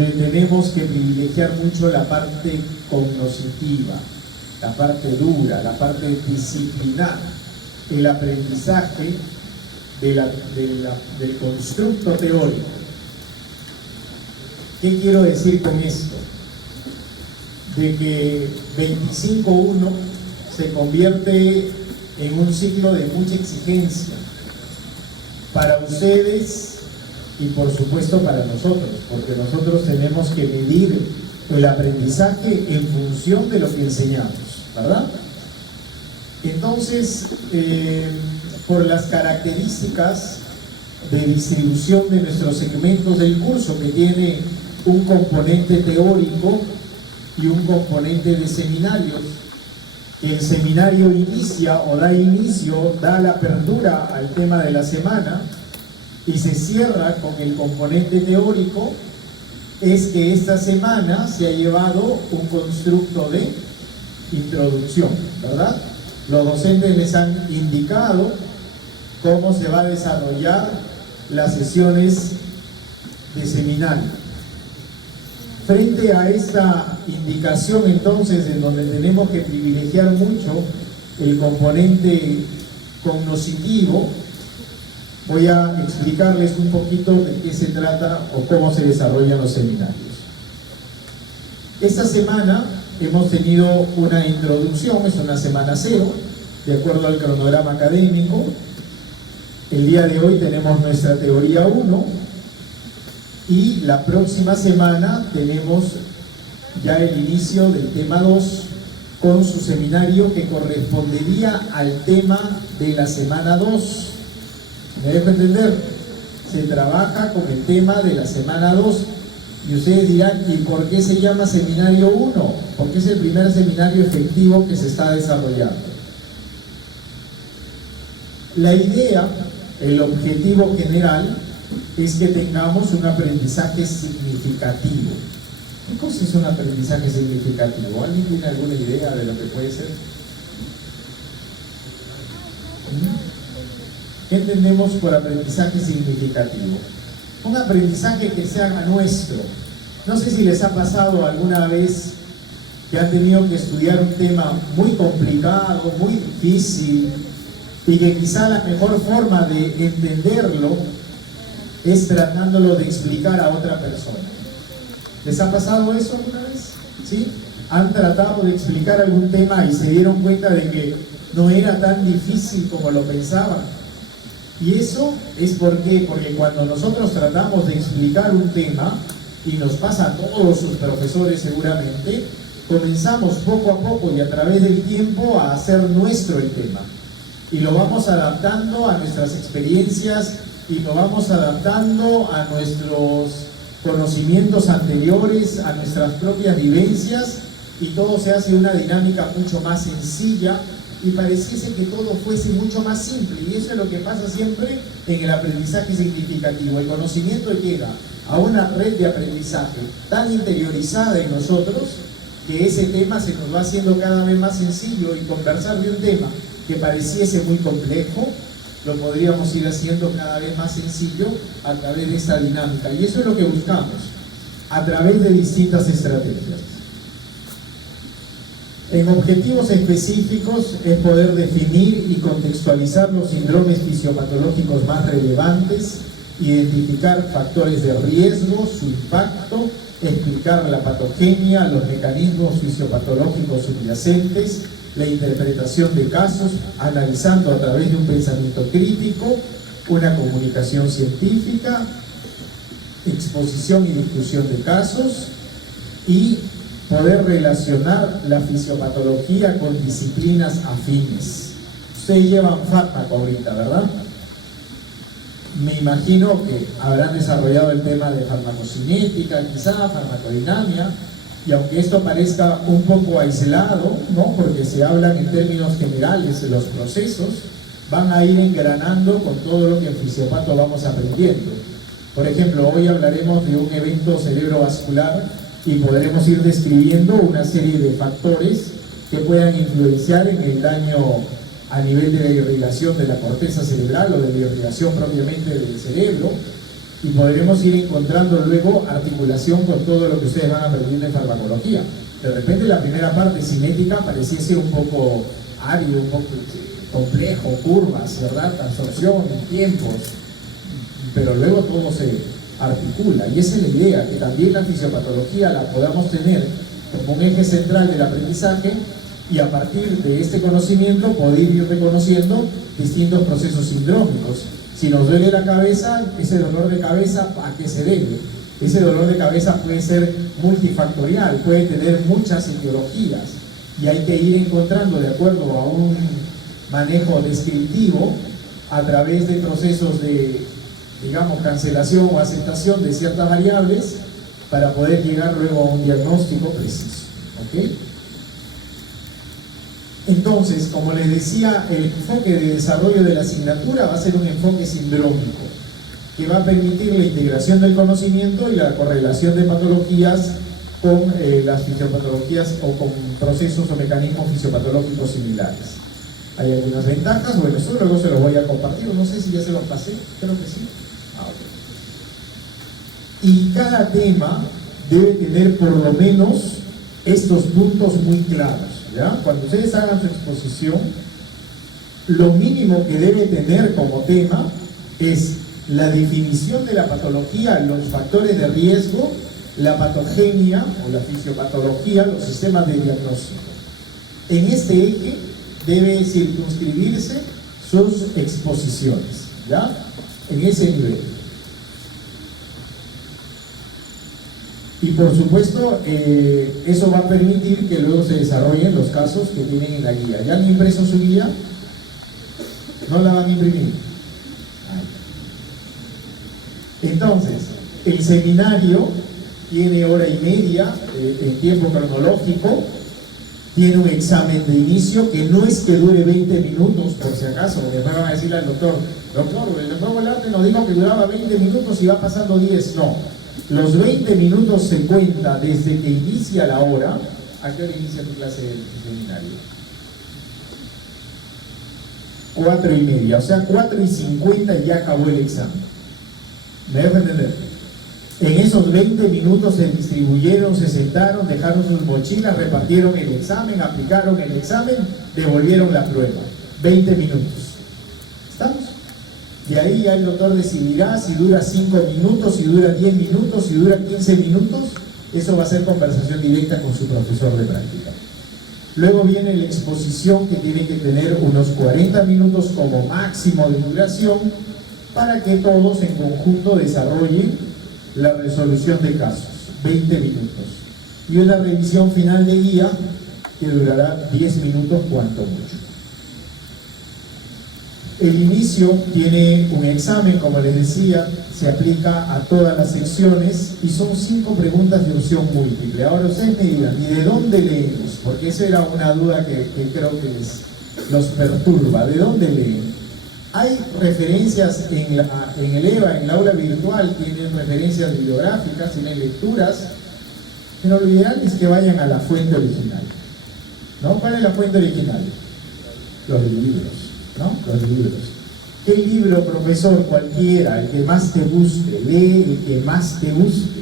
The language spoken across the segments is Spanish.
donde tenemos que privilegiar mucho la parte cognoscitiva, la parte dura, la parte disciplinar, el aprendizaje del constructo teórico. ¿Qué quiero decir con esto? De que 25.1 se convierte en un ciclo de mucha exigencia para ustedes y por supuesto para nosotros, porque nosotros tenemos que medir el aprendizaje en función de lo que enseñamos, ¿verdad? Entonces, por las características de distribución de nuestros segmentos del curso, que tiene un componente teórico y un componente de seminarios, que el seminario inicia o da inicio, da la apertura al tema de la semana y se cierra con el componente teórico, es que esta semana se ha llevado un constructo de introducción, ¿verdad? Los docentes les han indicado cómo se va a desarrollar las sesiones de seminario. Frente a esta indicación, entonces, en donde tenemos que privilegiar mucho el componente cognoscitivo, voy a explicarles un poquito de qué se trata o cómo se desarrollan los seminarios. Esta semana hemos tenido una introducción, es una semana 0, de acuerdo al cronograma académico. El día de hoy tenemos nuestra teoría 1 y la próxima semana tenemos ya el inicio del tema 2 con su seminario que correspondería al tema de la semana 2. ¿Me dejo entender? Se trabaja con el tema de la semana 2 y ustedes dirán, ¿y por qué se llama seminario 1? Porque es el primer seminario efectivo que se está desarrollando. La idea, el objetivo general, es que tengamos un aprendizaje significativo. ¿Qué cosa es un aprendizaje significativo? ¿Alguien tiene alguna idea de lo que puede ser? ¿Qué entendemos por aprendizaje significativo? Un aprendizaje que se haga nuestro. No sé si les ha pasado alguna vez que han tenido que estudiar un tema muy complicado, muy difícil, y que quizá la mejor forma de entenderlo es tratándolo de explicar a otra persona. ¿Les ha pasado eso alguna vez? ¿Sí? ¿Han tratado de explicar algún tema y se dieron cuenta de que no era tan difícil como lo pensaban? Y eso es porque cuando nosotros tratamos de explicar un tema, y nos pasa a todos sus profesores seguramente, comenzamos poco a poco y a través del tiempo a hacer nuestro el tema. Y lo vamos adaptando a nuestras experiencias y lo vamos adaptando a nuestros conocimientos anteriores, a nuestras propias vivencias, y todo se hace una dinámica mucho más sencilla y pareciese que todo fuese mucho más simple. Y eso es lo que pasa siempre en el aprendizaje significativo. El conocimiento llega a una red de aprendizaje tan interiorizada en nosotros que ese tema se nos va haciendo cada vez más sencillo, y conversar de un tema que pareciese muy complejo lo podríamos ir haciendo cada vez más sencillo a través de esta dinámica. Y eso es lo que buscamos a través de distintas estrategias. En objetivos específicos es poder definir y contextualizar los síndromes fisiopatológicos más relevantes, identificar factores de riesgo, su impacto, explicar la patogenia, los mecanismos fisiopatológicos subyacentes, la interpretación de casos, analizando a través de un pensamiento crítico, una comunicación científica, exposición y discusión de casos, y poder relacionar la fisiopatología con disciplinas afines. Ustedes llevan fármaco ahorita, ¿verdad? Me imagino que habrán desarrollado el tema de farmacocinética, quizá, farmacodinamia, y aunque esto parezca un poco aislado, ¿no?, porque se hablan en términos generales de los procesos, van a ir engranando con todo lo que en fisiopato vamos aprendiendo. Por ejemplo, hoy hablaremos de un evento cerebrovascular y podremos ir describiendo una serie de factores que puedan influenciar en el daño a nivel de la irrigación de la corteza cerebral o de la irrigación propiamente del cerebro. y podremos ir encontrando luego articulación con todo lo que ustedes van aprendiendo en farmacología. De repente la primera parte cinética pareciese un poco árido, un poco complejo, curvas, ¿verdad? Absorción, tiempos, pero luego todo se articula, y esa es la idea, que también la fisiopatología la podamos tener como un eje central del aprendizaje, y a partir de este conocimiento poder ir reconociendo distintos procesos sindrómicos. Si nos duele la cabeza, ese dolor de cabeza, ¿a qué se debe? Ese dolor de cabeza puede ser multifactorial, puede tener muchas etiologías, y hay que ir encontrando, de acuerdo a un manejo descriptivo, a través de procesos de, digamos, cancelación o aceptación de ciertas variables, para poder llegar luego a un diagnóstico preciso. ¿Ok? Entonces, como les decía, el enfoque de desarrollo de la asignatura va a ser un enfoque sindrómico, que va a permitir la integración del conocimiento y la correlación de patologías con las fisiopatologías o con procesos o mecanismos fisiopatológicos similares. Hay algunas ventajas, bueno, eso luego se los voy a compartir, no sé si ya se los pasé, creo que sí. Y cada tema debe tener por lo menos estos puntos muy claros, ¿ya? Cuando ustedes hagan su exposición, lo mínimo que debe tener como tema es la definición de la patología, los factores de riesgo, la patogenia o la fisiopatología, los sistemas de diagnóstico. En este eje debe circunscribirse sus exposiciones, ¿ya? En ese nivel. Y por supuesto, eso va a permitir que luego se desarrollen los casos que tienen en la guía. ¿Ya han impreso su guía? ¿No la van a imprimir? Entonces, el seminario tiene 1h30 en tiempo cronológico, tiene un examen de inicio que no es que dure 20 minutos, por si acaso, porque después van a decirle al doctor, el doctor Volarte nos dijo que duraba 20 minutos y va pasando 10, no. Los 20 minutos se cuenta desde que inicia la hora. ¿A qué hora inicia tu clase de seminario? 4:30, o sea, 4:50 ya acabó el examen. ¿Me dejo entender? En esos 20 minutos se distribuyeron, se sentaron, dejaron sus mochilas, repartieron el examen, aplicaron el examen, devolvieron la prueba. 20 minutos. ¿Estamos? Y ahí ya el doctor decidirá si dura 5 minutos, si dura 10 minutos, si dura 15 minutos. Eso va a ser conversación directa con su profesor de práctica. Luego viene la exposición, que tiene que tener unos 40 minutos como máximo de duración, para que todos en conjunto desarrollen la resolución de casos, 20 minutos. Y una revisión final de guía que durará 10 minutos cuanto mucho. El inicio tiene un examen, como les decía, se aplica a todas las secciones y son 5 preguntas de opción múltiple. Ahora ustedes me dirán, ¿y de dónde leemos? Porque esa era una duda que creo que los perturba. ¿De dónde leen? Hay referencias en el EVA, en el aula virtual, tienen referencias bibliográficas, tienen lecturas, pero lo ideal es que vayan a la fuente original, ¿no? ¿Cuál es la fuente original? Los libros, ¿no? Los libros. ¿Qué libro, profesor? Cualquiera, el que más te guste, lee el que más te guste.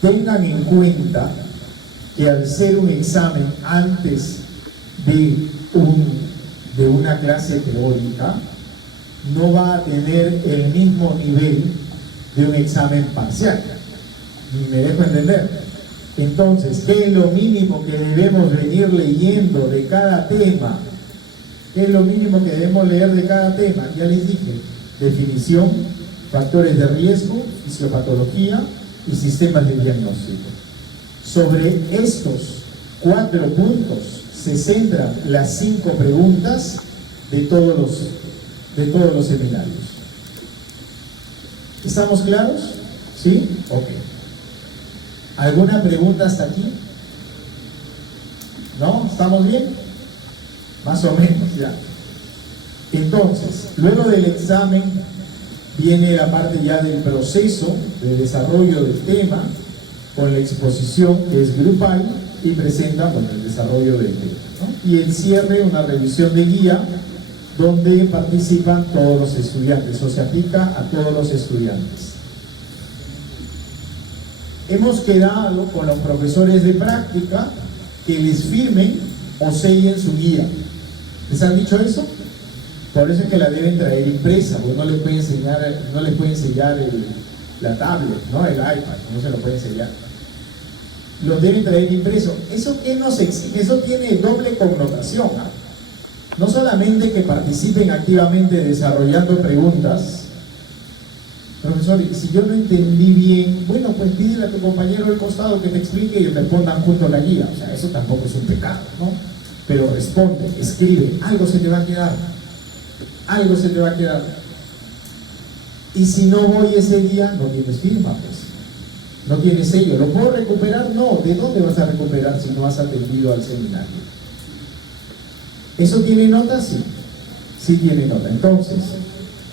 Tengan en cuenta que al ser un examen antes de una clase teórica, no va a tener el mismo nivel de un examen parcial. ¿Me dejo entender? Entonces, ¿qué es lo mínimo que debemos venir leyendo de cada tema? ¿Qué es lo mínimo que debemos leer de cada tema? Ya les dije, definición, factores de riesgo, fisiopatología y sistemas de diagnóstico. Sobre estos 4 puntos se centran las 5 preguntas de todos los seminarios. ¿Estamos claros? ¿Sí? Ok. ¿Alguna pregunta hasta aquí? ¿No? ¿Estamos bien? Más o menos, ya. Entonces, luego del examen viene la parte ya del proceso de desarrollo del tema, con la exposición que es grupal y presenta el desarrollo del tema, ¿no? Y el cierre, una revisión de guía, donde participan todos los estudiantes, o se aplica a todos los estudiantes. hemos quedado con los profesores de práctica que les firmen o sellen su guía. ¿Les han dicho eso? Por eso es que la deben traer impresa, porque no les pueden sellar la tablet, ¿no? El iPad, no se lo pueden sellar. Lo deben traer impreso. ¿Eso qué nos exige? Eso tiene doble connotación, ¿ah? No solamente que participen activamente desarrollando preguntas. Profesor, si yo no entendí bien, bueno, pues pídele a tu compañero del costado que te explique y respondan junto a la guía. O sea, eso tampoco es un pecado, ¿no? Pero responde, escribe, algo se te va a quedar. Algo se te va a quedar. Y si no voy ese día, no tienes firma, pues. No tienes sello. ¿Lo puedo recuperar? No. ¿De dónde vas a recuperar si no has atendido al seminario? ¿Eso tiene nota? Sí. Sí tiene nota. Entonces,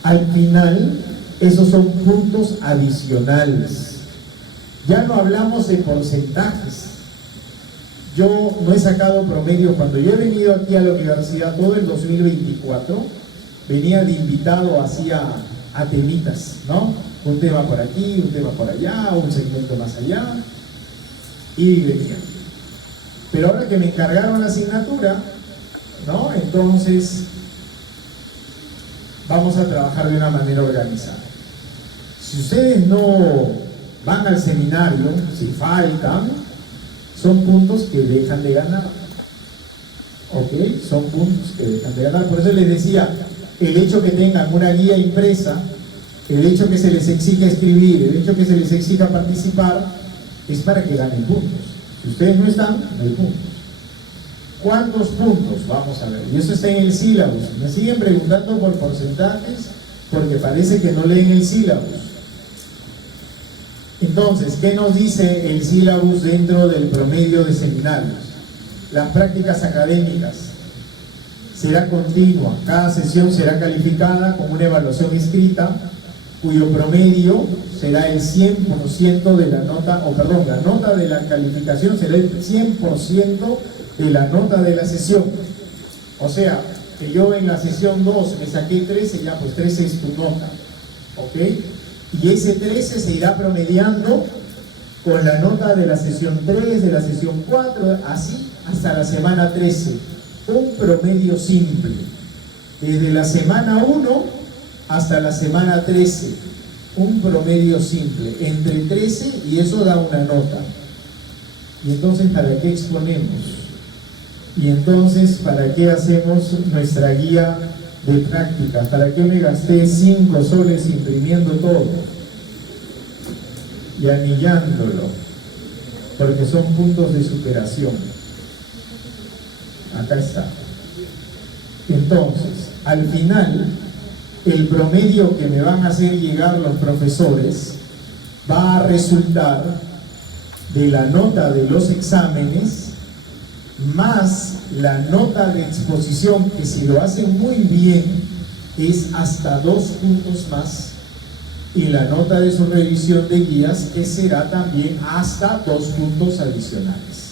al final, esos son puntos adicionales. Ya no hablamos de porcentajes. Yo no he sacado promedio. Cuando yo he venido aquí a la universidad todo el 2024, venía de invitado hacia a temitas, ¿no? Un tema por aquí, un tema por allá, un segmento más allá, y venía. Pero ahora que me encargaron la asignatura, ¿no? Entonces vamos a trabajar de una manera organizada. Si ustedes no van al seminario, si faltan, son puntos que dejan de ganar. ¿Ok? Son puntos que dejan de ganar. Por eso les decía, el hecho que tengan una guía impresa, el hecho que se les exija escribir, el hecho que se les exija participar, es para que ganen puntos. Si ustedes no están, no hay puntos. ¿Cuántos puntos? Vamos a ver. Y eso está en el sílabus. Me siguen preguntando por porcentajes porque parece que no leen el sílabus. Entonces, ¿qué nos dice el sílabus dentro del promedio de seminarios? Las prácticas académicas será continua. Cada sesión será calificada con una evaluación escrita, cuyo promedio será el 100% de la nota, la nota de la calificación será el 100% de la nota de la sesión. O sea, que yo en la sesión 2 me saqué 13, ya pues 13 es tu nota, ¿ok? Y ese 13 se irá promediando con la nota de la sesión 3, de la sesión 4, así hasta la semana 13. Un promedio simple, desde la semana 1 hasta la semana 13, un promedio simple, entre 13 y eso da una nota. Y entonces, ¿para qué exponemos? Y entonces, ¿para qué hacemos nuestra guía de práctica? ¿Para qué me gasté 5 soles imprimiendo todo y anillándolo? Porque son puntos de superación. Acá está. Entonces, al final, el promedio que me van a hacer llegar los profesores va a resultar de la nota de los exámenes más la nota de exposición, que si lo hacen muy bien es hasta 2 puntos más, y la nota de su revisión de guías, que será también hasta 2 puntos adicionales.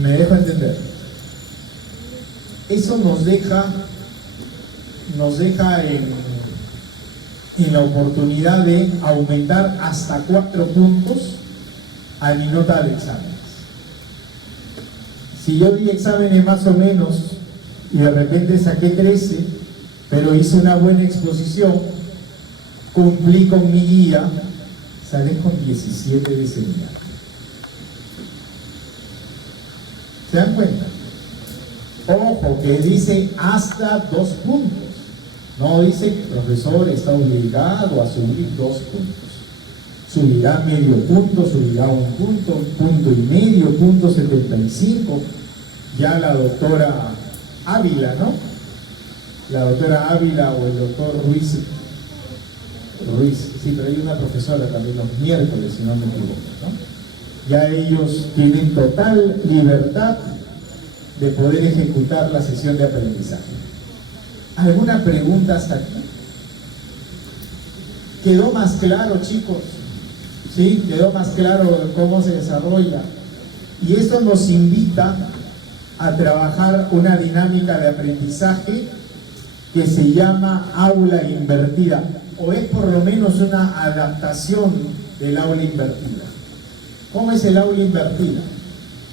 ¿Me dejo entender? Eso nos deja en la oportunidad de aumentar hasta 4 puntos a mi nota de exámenes. Si yo di exámenes más o menos y de repente saqué 13, pero hice una buena exposición, cumplí con mi guía, salí con 17 de seminario. ¿Se dan cuenta? Ojo, que dice hasta 2 puntos. No dice que el profesor está obligado a subir 2 puntos. Subirá medio punto, subirá 1 punto, 1,5 punto, 75. Ya la doctora Ávila, ¿no? La doctora Ávila o el doctor Ruiz, sí, pero hay una profesora también los miércoles, si no me equivoco, ¿no? Ya ellos tienen total libertad de poder ejecutar la sesión de aprendizaje. ¿Alguna pregunta hasta aquí? ¿Quedó más claro, chicos? ¿Sí? ¿Quedó más claro cómo se desarrolla? Y esto nos invita a trabajar una dinámica de aprendizaje que se llama aula invertida, o es por lo menos una adaptación del aula invertida. ¿Cómo es el aula invertida?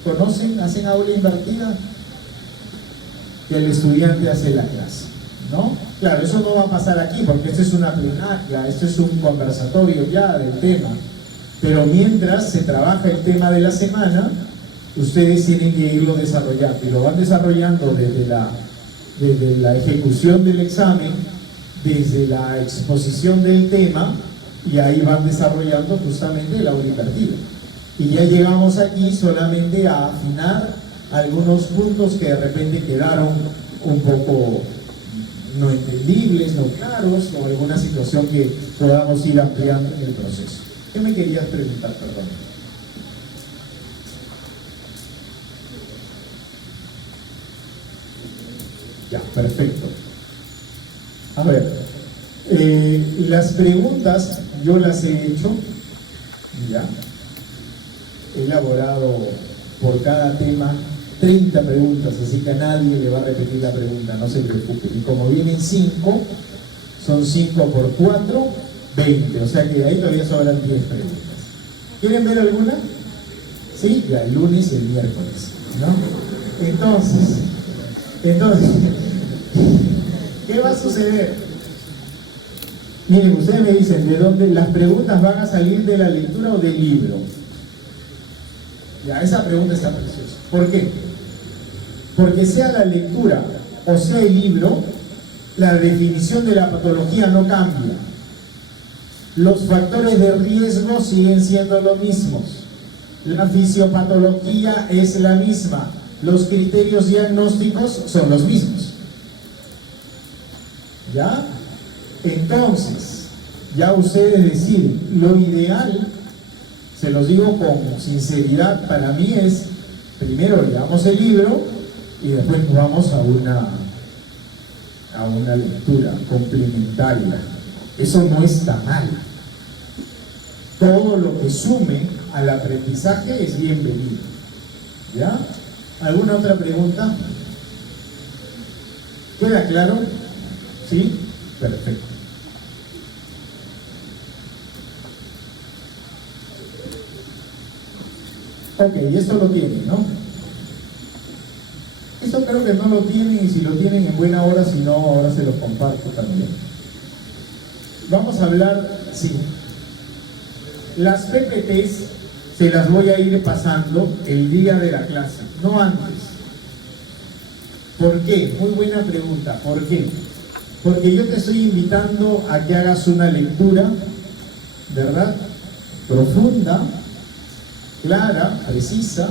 ¿Conocen? ¿Hacen aula invertida? Que el estudiante hace la clase, ¿no? Claro, eso no va a pasar aquí porque esto es una plenaria, esto es un conversatorio ya del tema. Pero mientras se trabaja el tema de la semana, ustedes tienen que irlo desarrollando. Y lo van desarrollando desde la ejecución del examen, desde la exposición del tema, y ahí van desarrollando justamente el aula invertida. Y ya llegamos aquí solamente a afinar algunos puntos que de repente quedaron un poco no entendibles, no claros, o alguna situación que podamos ir ampliando en el proceso. ¿Qué me querías preguntar, perdón? Ya, perfecto. A ver, las preguntas yo las he hecho, ya. He elaborado por cada tema 30 preguntas, así que a nadie le va a repetir la pregunta, no se preocupe. Y como vienen 5, son 5 por 4, 20, o sea que de ahí todavía sobran 10 preguntas. ¿Quieren ver alguna? Sí, ya el lunes y el miércoles, ¿no? Entonces, ¿qué va a suceder? Miren, ustedes me dicen, ¿de dónde las preguntas van a salir de la lectura o del libro? Ya, esa pregunta está preciosa. ¿Por qué? Porque sea la lectura o sea el libro, la definición de la patología no cambia. Los factores de riesgo siguen siendo los mismos. La fisiopatología es la misma. Los criterios diagnósticos son los mismos. ¿Ya? Entonces, ya ustedes deciden, lo ideal, se los digo con sinceridad, para mí es, primero leamos el libro y después nos vamos a una lectura complementaria. Eso no está mal. Todo lo que sume al aprendizaje es bienvenido. ¿Ya? ¿Alguna otra pregunta? ¿Queda claro? ¿Sí? Perfecto. Ok, esto lo tienen, ¿no? Esto creo que no lo tienen, y si lo tienen en buena hora, si no, ahora se los comparto también. Vamos a hablar, sí. Las PPTs se las voy a ir pasando el día de la clase, no antes. ¿Por qué? Muy buena pregunta. ¿Por qué? Porque yo te estoy invitando a que hagas una lectura, ¿verdad? Profunda, clara, precisa.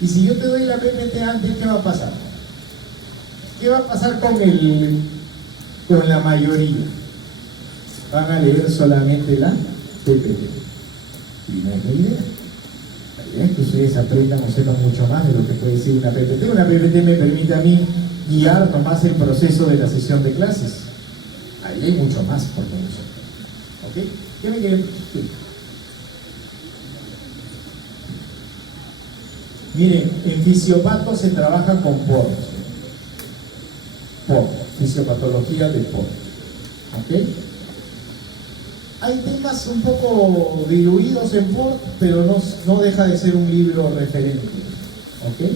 Y si yo te doy la PPT antes, ¿qué va a pasar? ¿Qué va a pasar con la mayoría? Van a leer solamente la PPT. Y no es la idea. La idea es que ustedes aprendan o sepan mucho más de lo que puede decir una PPT. Una PPT me permite a mí guiar nomás el proceso de la sesión de clases. Ahí hay mucho más por conocer. ¿Ok? ¿Qué me quieren decir? Miren, en fisiopato se trabaja con POR. POR, fisiopatología de POR. ¿Ok? Hay temas un poco diluidos en POR, pero no deja de ser un libro referente. ¿Ok?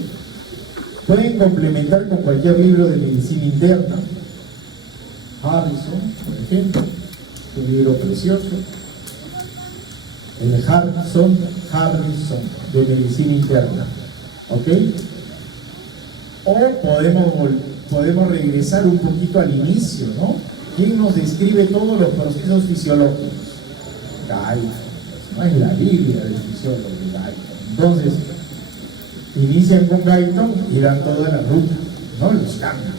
Pueden complementar con cualquier libro de medicina interna. Harrison, por ejemplo, un libro precioso. El Harrison de medicina interna. ¿Ok? O podemos regresar un poquito al inicio, ¿no? ¿Quién nos describe todos los procesos fisiológicos? Guyton. No es la Biblia del fisiólogo, Guyton. Entonces, inician con Guyton y dan toda la ruta, ¿no? Los cambios.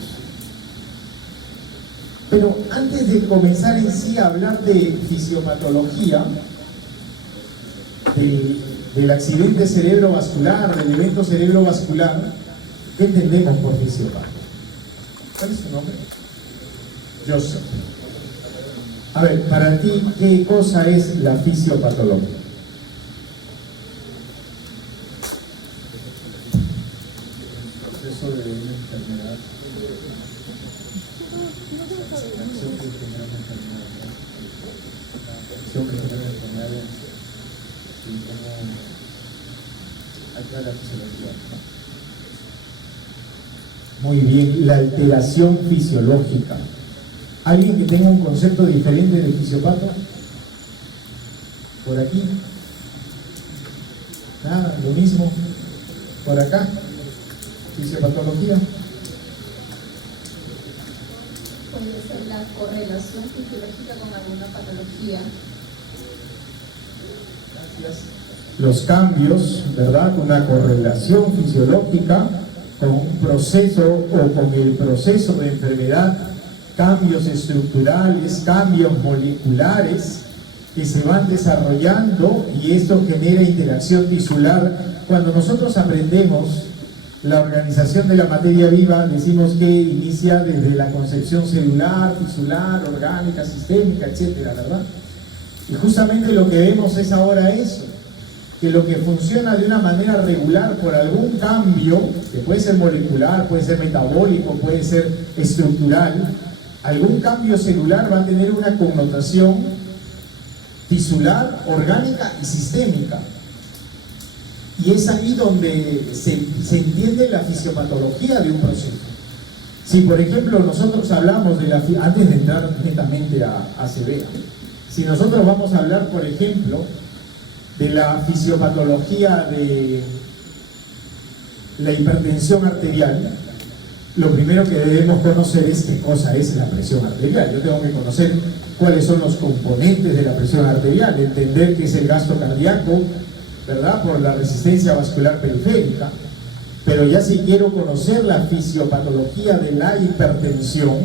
Pero antes de comenzar en sí a hablar de fisiopatología, del accidente cerebrovascular, del evento cerebrovascular, ¿qué entendemos por fisiopato? ¿Cuál es su nombre? Joseph. A ver, para ti, ¿qué cosa es la fisiopatología? El proceso de una enfermedad. La acción que genera una enfermedad. La acción que genera una enfermedad. Y cómo acá la fisiología. Muy bien, la alteración fisiológica. ¿Alguien que tenga un concepto diferente de fisiopata? ¿Por aquí? Nada, lo mismo. ¿Por acá? ¿Fisiopatología? Puede ser la correlación fisiológica con alguna patología. Gracias. Los cambios, ¿verdad? Una correlación fisiológica con un proceso o con el proceso de enfermedad, cambios estructurales, cambios moleculares que se van desarrollando y esto genera interacción tisular. Cuando nosotros aprendemos la organización de la materia viva, decimos que inicia desde la concepción celular, tisular, orgánica, sistémica, etcétera, ¿verdad? Y justamente lo que vemos es ahora eso, que lo que funciona de una manera regular por algún cambio, que puede ser molecular, puede ser metabólico, puede ser estructural, algún cambio celular va a tener una connotación tisular, orgánica y sistémica. Y es ahí donde se entiende la fisiopatología de un proceso. Si por ejemplo nosotros hablamos de la, antes de entrar netamente a CBA, si nosotros vamos a hablar por ejemplo de la fisiopatología de la hipertensión arterial, lo primero que debemos conocer es qué cosa es la presión arterial. Yo tengo que conocer cuáles son los componentes de la presión arterial, entender qué es el gasto cardíaco, ¿verdad? Por la resistencia vascular periférica. Pero ya si quiero conocer la fisiopatología de la hipertensión,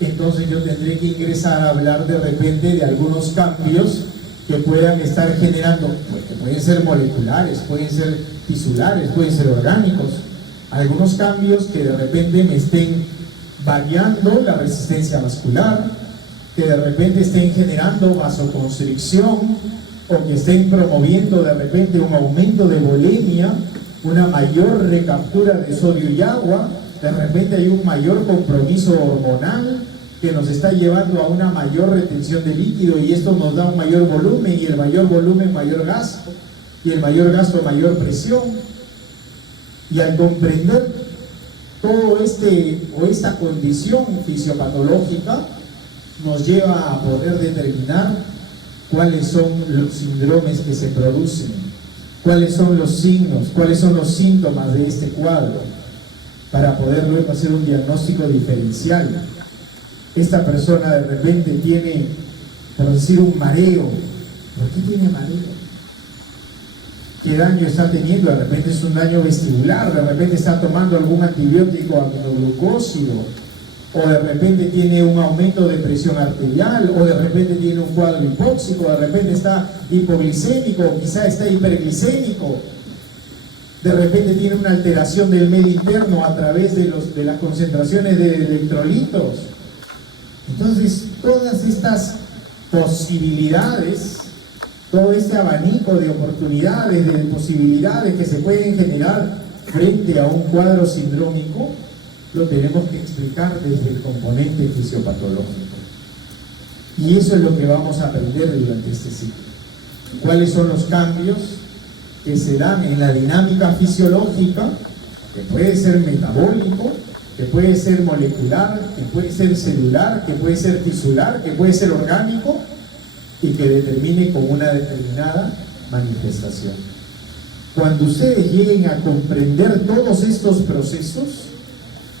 entonces yo tendré que ingresar a hablar de repente de algunos cambios que puedan estar generando, pues, que pueden ser moleculares, pueden ser tisulares, pueden ser orgánicos, algunos cambios que de repente me estén variando la resistencia vascular, que de repente estén generando vasoconstricción o que estén promoviendo de repente un aumento de volemia, una mayor recaptura de sodio y agua, de repente hay un mayor compromiso hormonal que nos está llevando a una mayor retención de líquido y esto nos da un mayor volumen y el mayor volumen mayor gasto y el mayor gasto mayor presión. Y al comprender todo esta condición fisiopatológica nos lleva a poder determinar cuáles son los síndromes que se producen, cuáles son los signos, cuáles son los síntomas de este cuadro, para poder luego hacer un diagnóstico diferencial. Esta persona de repente tiene, por decir, un mareo. ¿Por qué tiene mareo? ¿Qué daño está teniendo? De repente es un daño vestibular, de repente está tomando algún antibiótico aminoglucósido, o de repente tiene un aumento de presión arterial, o de repente tiene un cuadro hipóxico, de repente está hipoglicémico, o quizá está hiperglicémico, de repente tiene una alteración del medio interno a través de las concentraciones de electrolitos. Entonces, todas estas posibilidades, todo este abanico de oportunidades, de posibilidades que se pueden generar frente a un cuadro sindrómico, lo tenemos que explicar desde el componente fisiopatológico. Y eso es lo que vamos a aprender durante este ciclo. ¿Cuáles son los cambios que se dan en la dinámica fisiológica, que puede ser metabólico, que puede ser molecular, que puede ser celular, que puede ser tisular, que puede ser orgánico y que determine con una determinada manifestación? Cuando ustedes lleguen a comprender todos estos procesos,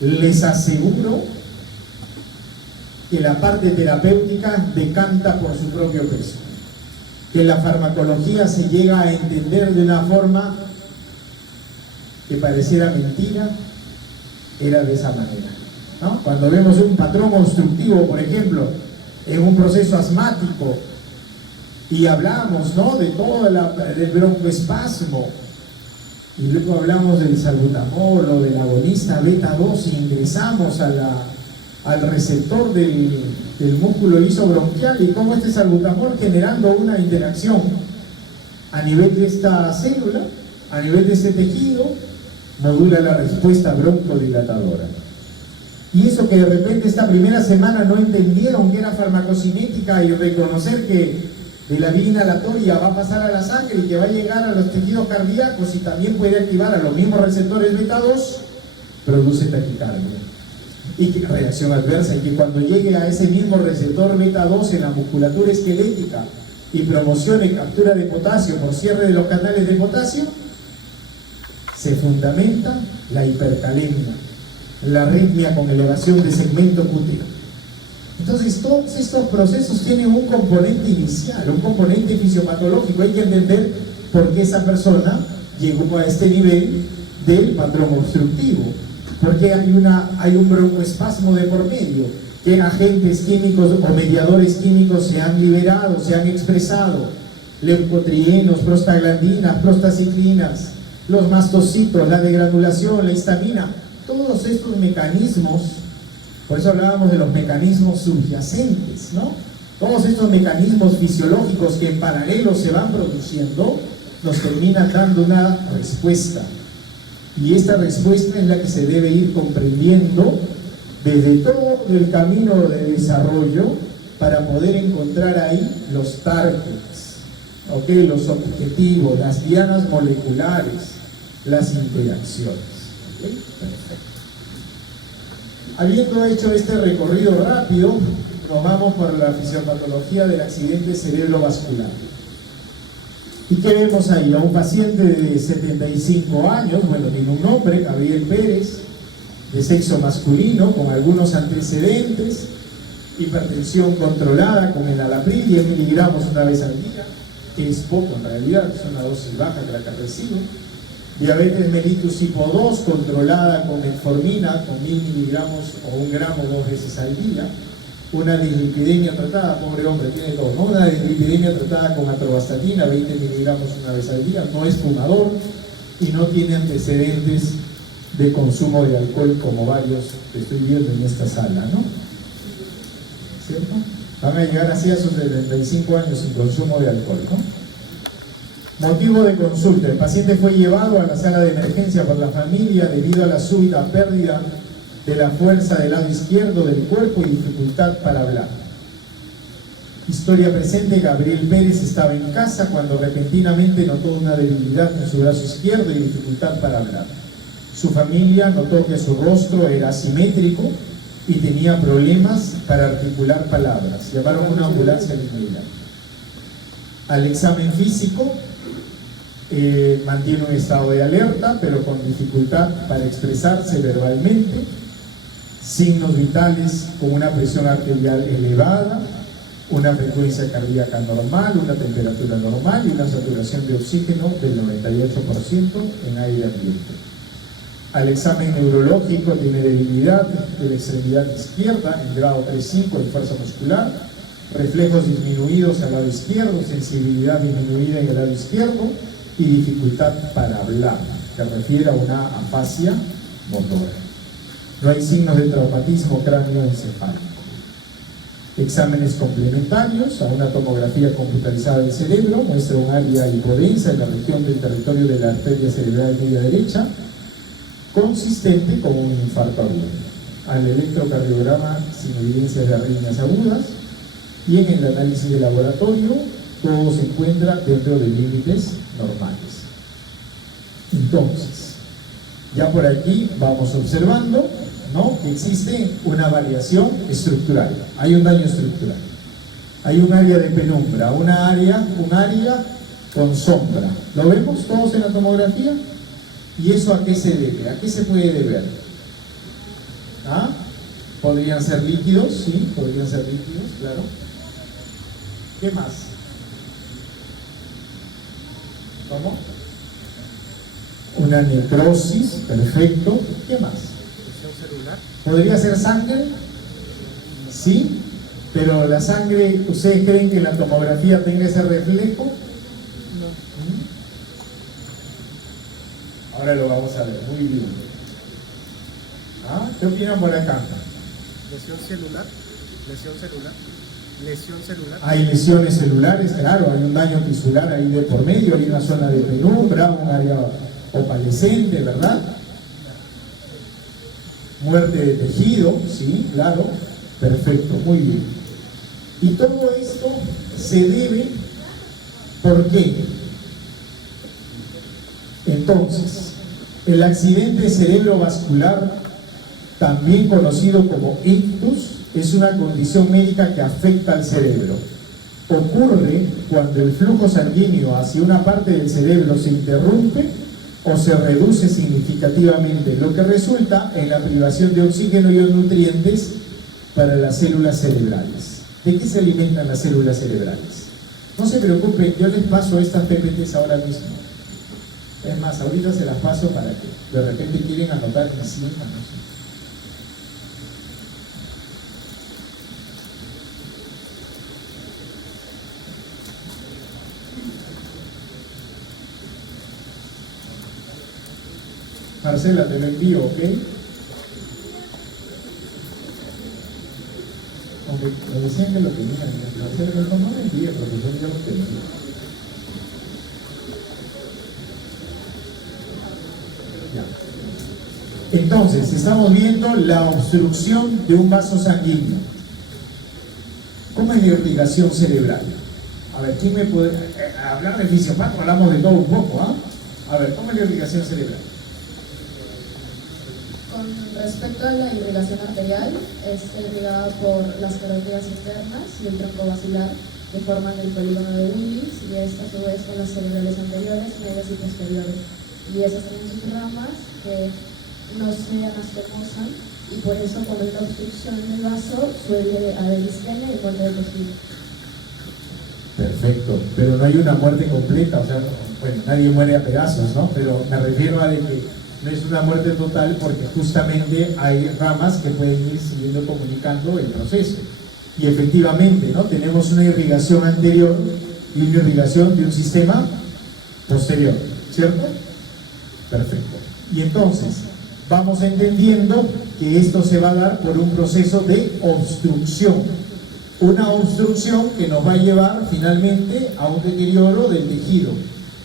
les aseguro que la parte terapéutica decanta por su propio peso, que la farmacología se llega a entender de una forma que pareciera mentira, era de esa manera, ¿no? Cuando vemos un patrón obstructivo, por ejemplo, en un proceso asmático, y hablamos, ¿no?, de todo del broncoespasmo, y luego hablamos del salbutamol o del agonista beta 2 y ingresamos al receptor del músculo isobronquial, y cómo este salbutamol, generando una interacción a nivel de esta célula, a nivel de este tejido, modula la respuesta broncodilatadora. Y eso que de repente esta primera semana no entendieron que era farmacocinética, y reconocer que de la vía inhalatoria va a pasar a la sangre y que va a llegar a los tejidos cardíacos y también puede activar a los mismos receptores beta 2, produce taquicardia. Y que reacción adversa, y que cuando llegue a ese mismo receptor beta 2 en la musculatura esquelética y promocione captura de potasio por cierre de los canales de potasio, se fundamenta la hipercalemia, la arritmia con elevación de segmento cutáneo. Entonces todos estos procesos tienen un componente inicial, un componente fisiopatológico. Hay que entender por qué esa persona llegó a este nivel del patrón obstructivo, porque hay un broncoespasmo de por medio, que agentes químicos o mediadores químicos se han liberado, se han expresado, leucotrienos, prostaglandinas, prostaciclinas, los mastocitos, la degranulación, la histamina, todos estos mecanismos. Por eso hablábamos de los mecanismos subyacentes, ¿no? Todos estos mecanismos fisiológicos que en paralelo se van produciendo, nos terminan dando una respuesta. Y esta respuesta es la que se debe ir comprendiendo desde todo el camino de desarrollo para poder encontrar ahí los targets, ¿okay? Los objetivos, las dianas moleculares, las interacciones. ¿Okay? Perfecto. Habiendo hecho este recorrido rápido, nos vamos por la fisiopatología del accidente cerebrovascular. ¿Y qué vemos ahí? A un paciente de 75 años, bueno, tiene un nombre, Gabriel Pérez, de sexo masculino, con algunos antecedentes, hipertensión controlada con enalapril, 10 miligramos una vez al día, que es poco en realidad, es una dosis baja que la que recibo. Diabetes mellitus tipo 2, controlada con metformina, con 1000 miligramos o 1 gramo 2 veces al día. Una dislipidemia tratada, pobre hombre, tiene todo, ¿no? Una dislipidemia tratada con atorvastatina, 20 miligramos una vez al día, no es fumador y no tiene antecedentes de consumo de alcohol como varios que estoy viendo en esta sala, ¿no? ¿Cierto? Van a llegar así a sus 75 años sin consumo de alcohol, ¿no? Motivo de consulta: el paciente fue llevado a la sala de emergencia por la familia debido a la súbita pérdida de la fuerza del lado izquierdo del cuerpo y dificultad para hablar. Historia presente: Gabriel Pérez estaba en casa cuando repentinamente notó una debilidad en su brazo izquierdo y dificultad para hablar. Su familia notó que su rostro era asimétrico y tenía problemas para articular palabras. Llamaron a una ambulancia de inmediato. Al examen físico, mantiene un estado de alerta, pero con dificultad para expresarse verbalmente, signos vitales como una presión arterial elevada, una frecuencia cardíaca normal, una temperatura normal y una saturación de oxígeno del 98% en aire ambiente. Al examen neurológico tiene debilidad de la extremidad izquierda en grado 3-5 en fuerza muscular, reflejos disminuidos al lado izquierdo, sensibilidad disminuida en el lado izquierdo y dificultad para hablar, que refiere a una afasia motora. No hay signos de traumatismo cráneoencefálico. Exámenes complementarios a una tomografía computarizada del cerebro muestra un área hipodensa en la región del territorio de la arteria cerebral media derecha, consistente con un infarto agudo. Al electrocardiograma sin evidencias de arritmias agudas, y en el análisis de laboratorio todo se encuentra dentro de límites normales. Entonces, ya por aquí vamos observando, ¿no?, que existe una variación estructural. Hay un daño estructural, hay un área de penumbra, un área con sombra. ¿Lo vemos todos en la tomografía? ¿Y eso a qué se debe? ¿A qué se puede deber? ¿Ah? ¿Podrían ser líquidos? Sí, podrían ser líquidos, claro. ¿Qué más? ¿Cómo? Una necrosis, perfecto. ¿Qué más? ¿Podría ser sangre? Sí, pero la sangre, ¿ustedes creen que la tomografía tenga ese reflejo? No. Ahora lo vamos a ver, muy bien. ¿Ah? ¿Qué opinan por acá? Lesión celular, lesión celular, lesión celular. Hay lesiones celulares, claro, hay un daño tisular ahí de por medio, hay una zona de penumbra, un área opalescente, ¿verdad? Muerte de tejido, sí, claro, perfecto, muy bien. Y todo esto se debe ¿Por qué? Entonces, el accidente cerebrovascular, también conocido como ictus, es una condición médica que afecta al cerebro. Ocurre cuando el flujo sanguíneo hacia una parte del cerebro se interrumpe o se reduce significativamente, lo que resulta en la privación de oxígeno y de nutrientes para las células cerebrales. ¿De qué se alimentan las células cerebrales? No se preocupen, yo les paso estas PPTs ahora mismo. Es más, ahorita se las paso para que de repente quieren anotar encima, no sé. Marcela, te lo envío, ¿ok? Aunque me decían que lo tenían. Marcela, no me envíe, profesor, ya lo tenía. Ya. Entonces, estamos viendo la obstrucción de un vaso sanguíneo. ¿Cómo es la irrigación cerebral? A ver, ¿quién me puede hablar de fisiopato? Hablamos de todo un poco, ¿ah? A ver, ¿cómo es la irrigación cerebral? Con respecto a la irrigación arterial, es irrigada por las carótidas externas y el tronco basilar que forman el polígono de Willis, y esta a su vez son las cerebrales anteriores, medias y posteriores. Y esas tienen sus ramas que no se anastomosan, y por eso cuando hay una obstrucción en el vaso suele haber isquemia y muerte de tejido. Perfecto, pero no hay una muerte completa, o sea, bueno, nadie muere a pedazos, ¿no? Pero me refiero a de que no es una muerte total, porque justamente hay ramas que pueden ir siguiendo comunicando el proceso. Y efectivamente, ¿no? Tenemos una irrigación anterior y una irrigación de un sistema posterior, ¿cierto? Perfecto. Y entonces, vamos entendiendo que esto se va a dar por un proceso de obstrucción. Una obstrucción que nos va a llevar finalmente a un deterioro del tejido.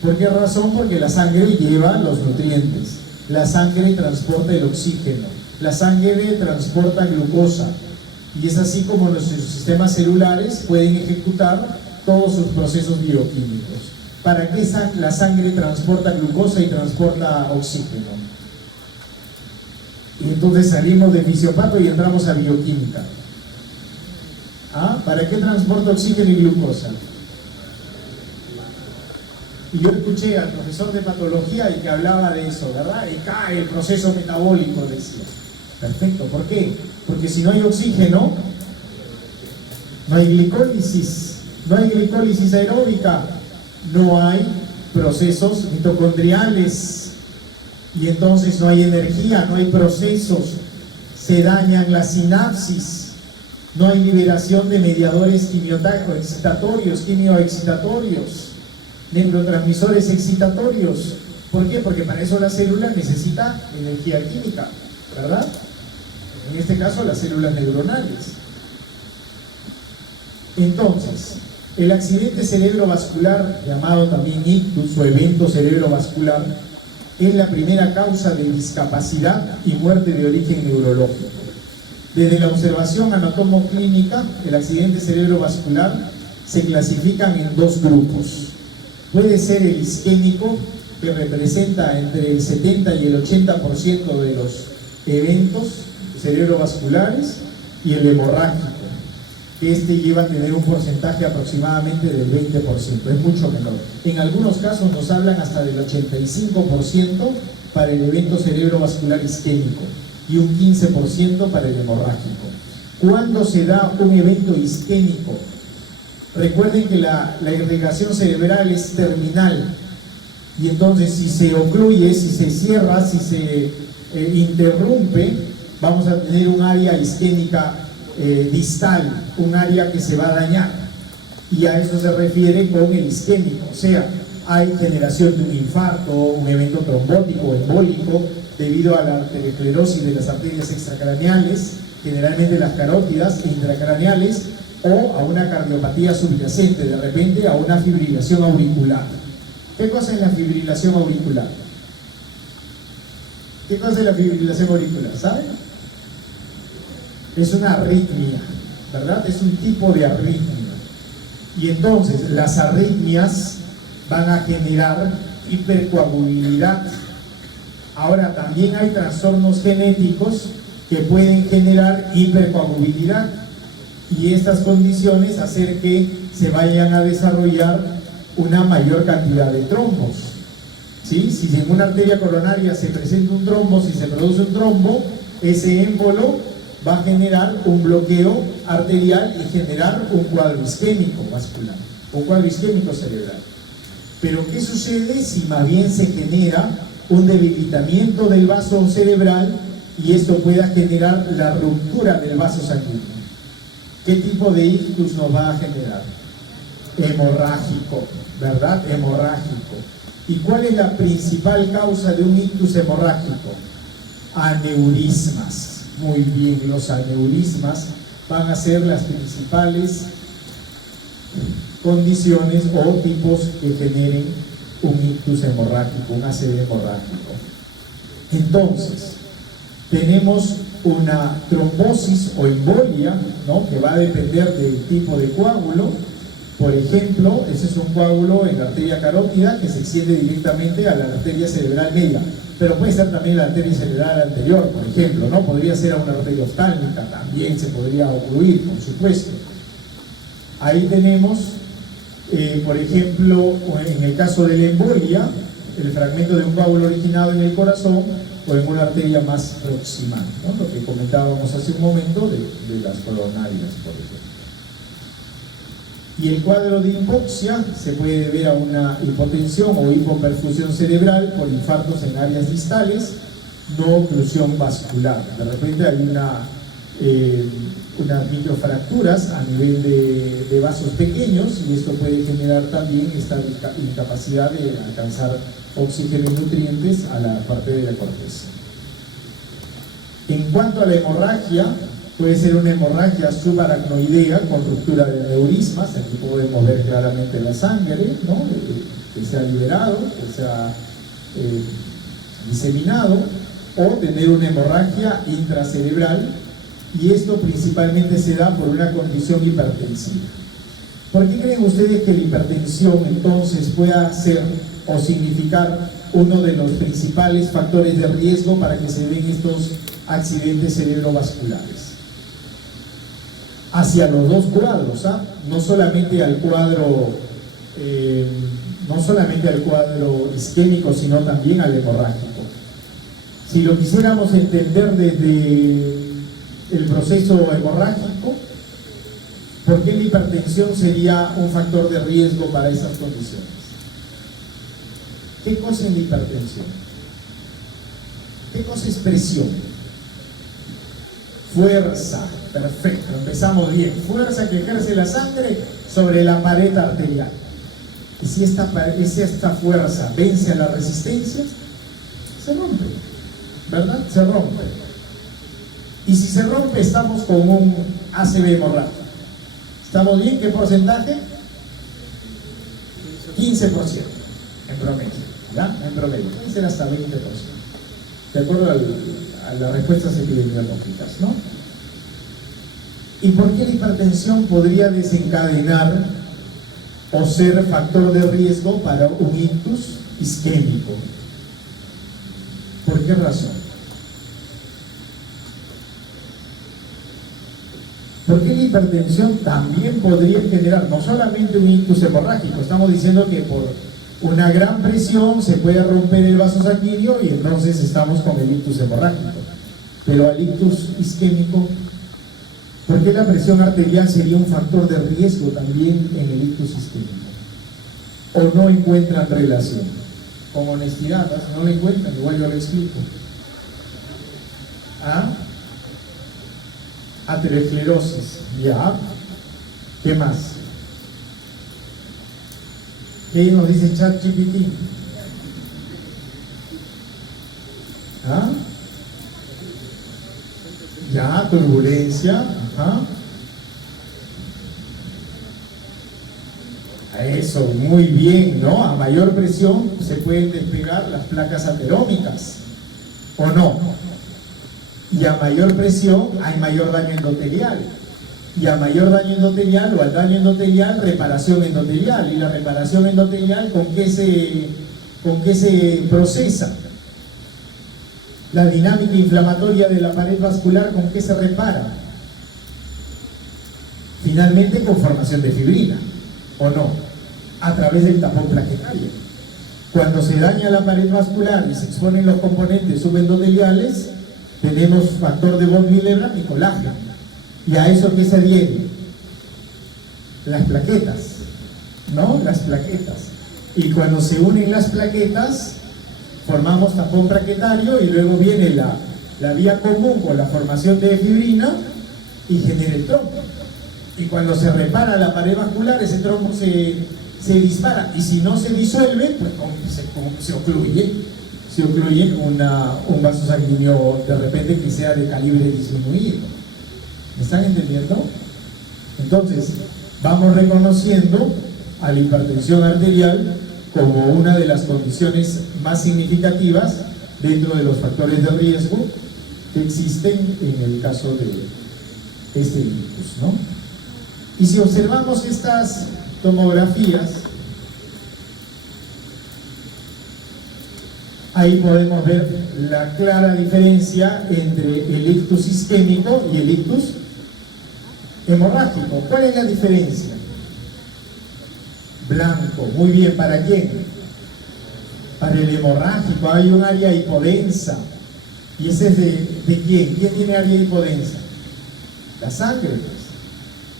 ¿Por qué razón? Porque la sangre lleva los nutrientes. La sangre transporta el oxígeno, la sangre transporta glucosa, y es así como nuestros sistemas celulares pueden ejecutar todos sus procesos bioquímicos. ¿Para qué la sangre transporta glucosa y transporta oxígeno? Y entonces salimos de fisiopato y entramos a bioquímica. ¿Ah? ¿Para qué transporta oxígeno y glucosa? Y yo escuché al profesor de patología y que hablaba de eso, ¿verdad? Y cae el proceso metabólico, decía. Perfecto, ¿por qué? Porque si no hay oxígeno, no hay glicólisis, aeróbica, no hay procesos mitocondriales, y entonces no hay energía, no hay procesos, se dañan las sinapsis, no hay liberación de mediadores quimioexcitatorios, neurotransmisores excitatorios. ¿Por qué? Porque para eso la célula necesita energía química, ¿verdad? En este caso las células neuronales. Entonces, el accidente cerebrovascular, llamado también ictus o evento cerebrovascular, es la primera causa de discapacidad y muerte de origen neurológico. Desde la observación anatomoclínica, el accidente cerebrovascular se clasifican en dos grupos. Puede ser el isquémico, que representa entre el 70 y el 80% de los eventos cerebrovasculares, y el hemorrágico, que lleva a tener un porcentaje aproximadamente del 20%, es mucho menor. En algunos casos nos hablan hasta del 85% para el evento cerebrovascular isquémico y un 15% para el hemorrágico. ¿Cuándo se da un evento isquémico? Recuerden que la irrigación cerebral es terminal, y entonces si se ocluye, si se cierra, si se interrumpe, vamos a tener un área isquémica distal, un área que se va a dañar, y a eso se refiere con el isquémico. O sea, hay generación de un infarto, un evento trombótico o embólico debido a la arteriosclerosis de las arterias extracraneales, generalmente las carótidas e intracraneales, o a una cardiopatía subyacente, de repente a una fibrilación auricular. ¿Qué cosa es la fibrilación auricular? ¿Qué cosa es la fibrilación auricular? ¿Saben? Es una arritmia, ¿verdad? Es un tipo de arritmia. Y entonces las arritmias van a generar hipercoagulabilidad. Ahora, también hay trastornos genéticos que pueden generar hipercoagulabilidad, y estas condiciones hacen que se vayan a desarrollar una mayor cantidad de trombos. ¿Sí? Si en una arteria coronaria se presenta un trombo, si se produce un trombo, ese émbolo va a generar un bloqueo arterial y generar un cuadro isquémico vascular, un cuadro isquémico cerebral. Pero ¿qué sucede si más bien se genera un debilitamiento del vaso cerebral y esto pueda generar la ruptura del vaso sanguíneo? ¿Qué tipo de ictus nos va a generar? Hemorrágico, ¿verdad? Hemorrágico. ¿Y cuál es la principal causa de un ictus hemorrágico? Aneurismas. Muy bien, los aneurismas van a ser las principales condiciones o tipos que generen un ictus hemorrágico, un ACV hemorrágico. Entonces, tenemos una trombosis o embolia, ¿no?, que va a depender del tipo de coágulo. Por ejemplo, ese es un coágulo en la arteria carótida que se extiende directamente a la arteria cerebral media, pero puede ser también la arteria cerebral anterior, por ejemplo, ¿no? Podría ser a una arteria oftálmica, también se podría ocluir, por supuesto. Ahí tenemos, por ejemplo, en el caso de la embolia, el fragmento de un coágulo originado en el corazón o en una arteria más proximal, ¿no?, lo que comentábamos hace un momento de las coronarias, por ejemplo. Y el cuadro de hipoxia se puede deber a una hipotensión o hipoperfusión cerebral por infartos en áreas distales, no oclusión vascular. De repente hay unas microfracturas a nivel de vasos pequeños, y esto puede generar también esta incapacidad de alcanzar oxígeno y nutrientes a la parte de la corteza. En cuanto a la hemorragia, puede ser una hemorragia subaracnoidea con ruptura de aneurismas. Aquí podemos ver claramente la sangre, ¿no?, que se ha liberado, que se ha diseminado, o tener una hemorragia intracerebral, y esto principalmente se da por una condición hipertensiva. ¿Por qué creen ustedes que la hipertensión entonces pueda ser o significar uno de los principales factores de riesgo para que se den estos accidentes cerebrovasculares? Hacia los dos cuadros, ¿ah? No solamente al cuadro isquémico, sino también al hemorrágico. Si lo quisiéramos entender desde el proceso hemorrágico, ¿por qué la hipertensión sería un factor de riesgo para esas condiciones? ¿Qué cosa es la hipertensión? ¿Qué cosa es presión? Fuerza. Perfecto, empezamos bien. Fuerza que ejerce la sangre sobre la pared arterial. Y si esta fuerza vence a la resistencia, se rompe, ¿verdad? Se rompe. Y si se rompe, estamos con un ACV hemorrágico. ¿Estamos bien? ¿Qué porcentaje? 15% en promedio, ¿ya? En promedio. Puede ser hasta 20%, de acuerdo a las respuestas epidemiológicas, ¿no? ¿Y por qué la hipertensión podría desencadenar o ser factor de riesgo para un ictus isquémico? ¿Por qué razón? Porque la hipertensión también podría generar no solamente un ictus hemorrágico. Estamos diciendo que por una gran presión se puede romper el vaso sanguíneo y entonces estamos con el ictus hemorrágico. Pero al ictus isquémico, ¿por qué la presión arterial sería un factor de riesgo también en el ictus isquémico? ¿O no encuentran relación? Con honestidad, no lo encuentran, igual yo lo explico. ¿Ah? Aterosclerosis, ya. ¿Qué más? ¿Qué nos dice ChatGPT? ¿Ah? Ya, turbulencia. Ajá. Eso, muy bien, ¿no? A mayor presión se pueden despegar las placas aterómicas, ¿o no? Y a mayor presión hay mayor daño endotelial. Y a mayor daño endotelial o al daño endotelial, reparación endotelial. Y la reparación endotelial, ¿con qué se procesa? La dinámica inflamatoria de la pared vascular, ¿con qué se repara? Finalmente con formación de fibrina, ¿o no? A través del tapón plaquetario. Cuando se daña la pared vascular y se exponen los componentes subendoteliales, tenemos factor de von Willebrand y colágeno. ¿Y a eso qué se adhiere? Las plaquetas, ¿no? Las plaquetas. Y cuando se unen las plaquetas, formamos tapón plaquetario y luego viene la vía común con la formación de fibrina y genera el trombo. Y cuando se repara la pared vascular, ese trombo se dispara. Y si no se disuelve, pues se ocluye un vaso sanguíneo de repente que sea de calibre disminuido. ¿Me están entendiendo? Entonces, vamos reconociendo a la hipertensión arterial como una de las condiciones más significativas dentro de los factores de riesgo que existen en el caso de este virus, ¿no? Y si observamos estas tomografías, ahí podemos ver la clara diferencia entre el ictus isquémico y el ictus hemorrágico. ¿Cuál es la diferencia? Blanco, muy bien, ¿para quién? Para el hemorrágico hay un área hipodensa. ¿Y ese es de quién? ¿Quién tiene área hipodensa? La sangre, pues.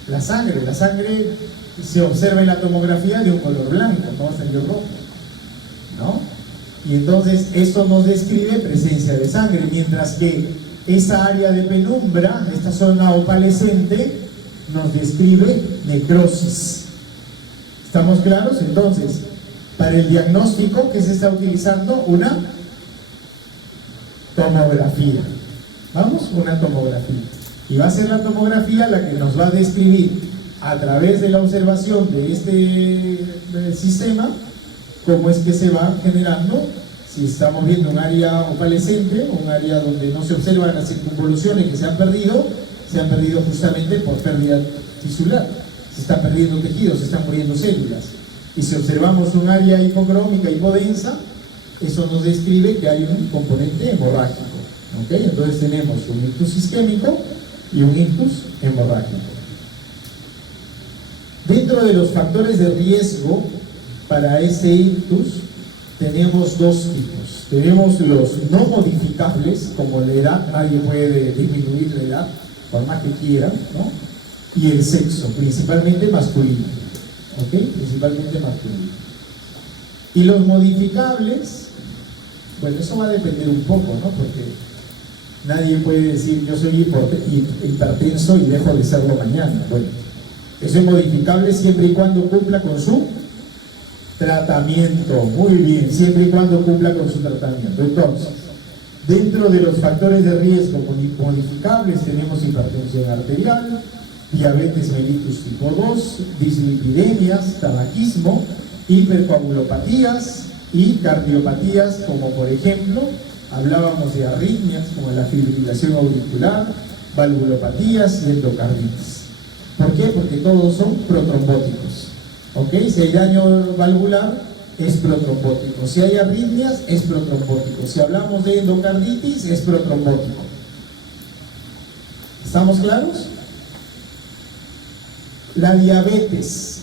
La sangre se observa en la tomografía de un color blanco, no va a salir rojo, ¿no? Y entonces esto nos describe presencia de sangre, mientras que esa área de penumbra, esta zona opalescente, nos describe necrosis. ¿Estamos claros? Entonces, para el diagnóstico, ¿qué se está utilizando? Una tomografía. ¿Vamos? Una tomografía. Y va a ser la tomografía la que nos va a describir a través de la observación de este sistema cómo es que se va generando, si estamos viendo un área opalescente, un área donde no se observan las circunvoluciones que se han perdido justamente por pérdida tisular. Se está perdiendo tejidos, se están muriendo células. Y si observamos un área hipocrómica, hipodensa, eso nos describe que hay un componente hemorrágico. ¿Okay? Entonces tenemos un ictus isquémico y un ictus hemorrágico. Dentro de los factores de riesgo para este ictus tenemos dos tipos. Tenemos los no modificables, como la edad, nadie puede disminuir la edad, por más que quiera, ¿no? Y el sexo, principalmente masculino. ¿Ok? Principalmente masculino. Y los modificables, bueno, eso va a depender un poco, ¿no? Porque nadie puede decir, yo soy hipertenso y dejo de serlo mañana. Bueno, eso es modificable siempre y cuando cumpla con su tratamiento. Muy bien, siempre y cuando cumpla con su tratamiento. Entonces, dentro de los factores de riesgo modificables tenemos hipertensión arterial, diabetes mellitus tipo 2, dislipidemias, tabaquismo, hipercoagulopatías y cardiopatías, como por ejemplo, hablábamos de arritmias como la fibrilación auricular, valvulopatías y endocarditis. ¿Por qué? Porque todos son protrombóticos. ¿Ok? Si hay daño valvular, es protrombótico. Si hay arritmias, es protrombótico. Si hablamos de endocarditis, es protrombótico. ¿Estamos claros? La diabetes.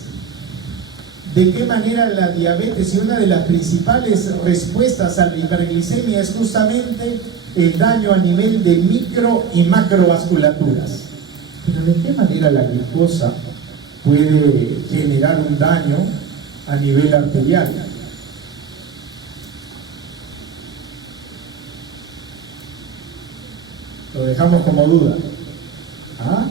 ¿De qué manera la diabetes? Y una de las principales respuestas a la hiperglicemia es justamente el daño a nivel de micro y macrovasculaturas. Pero ¿de qué manera la glucosa puede generar un daño a nivel arterial? Lo dejamos como duda. ¿Ah?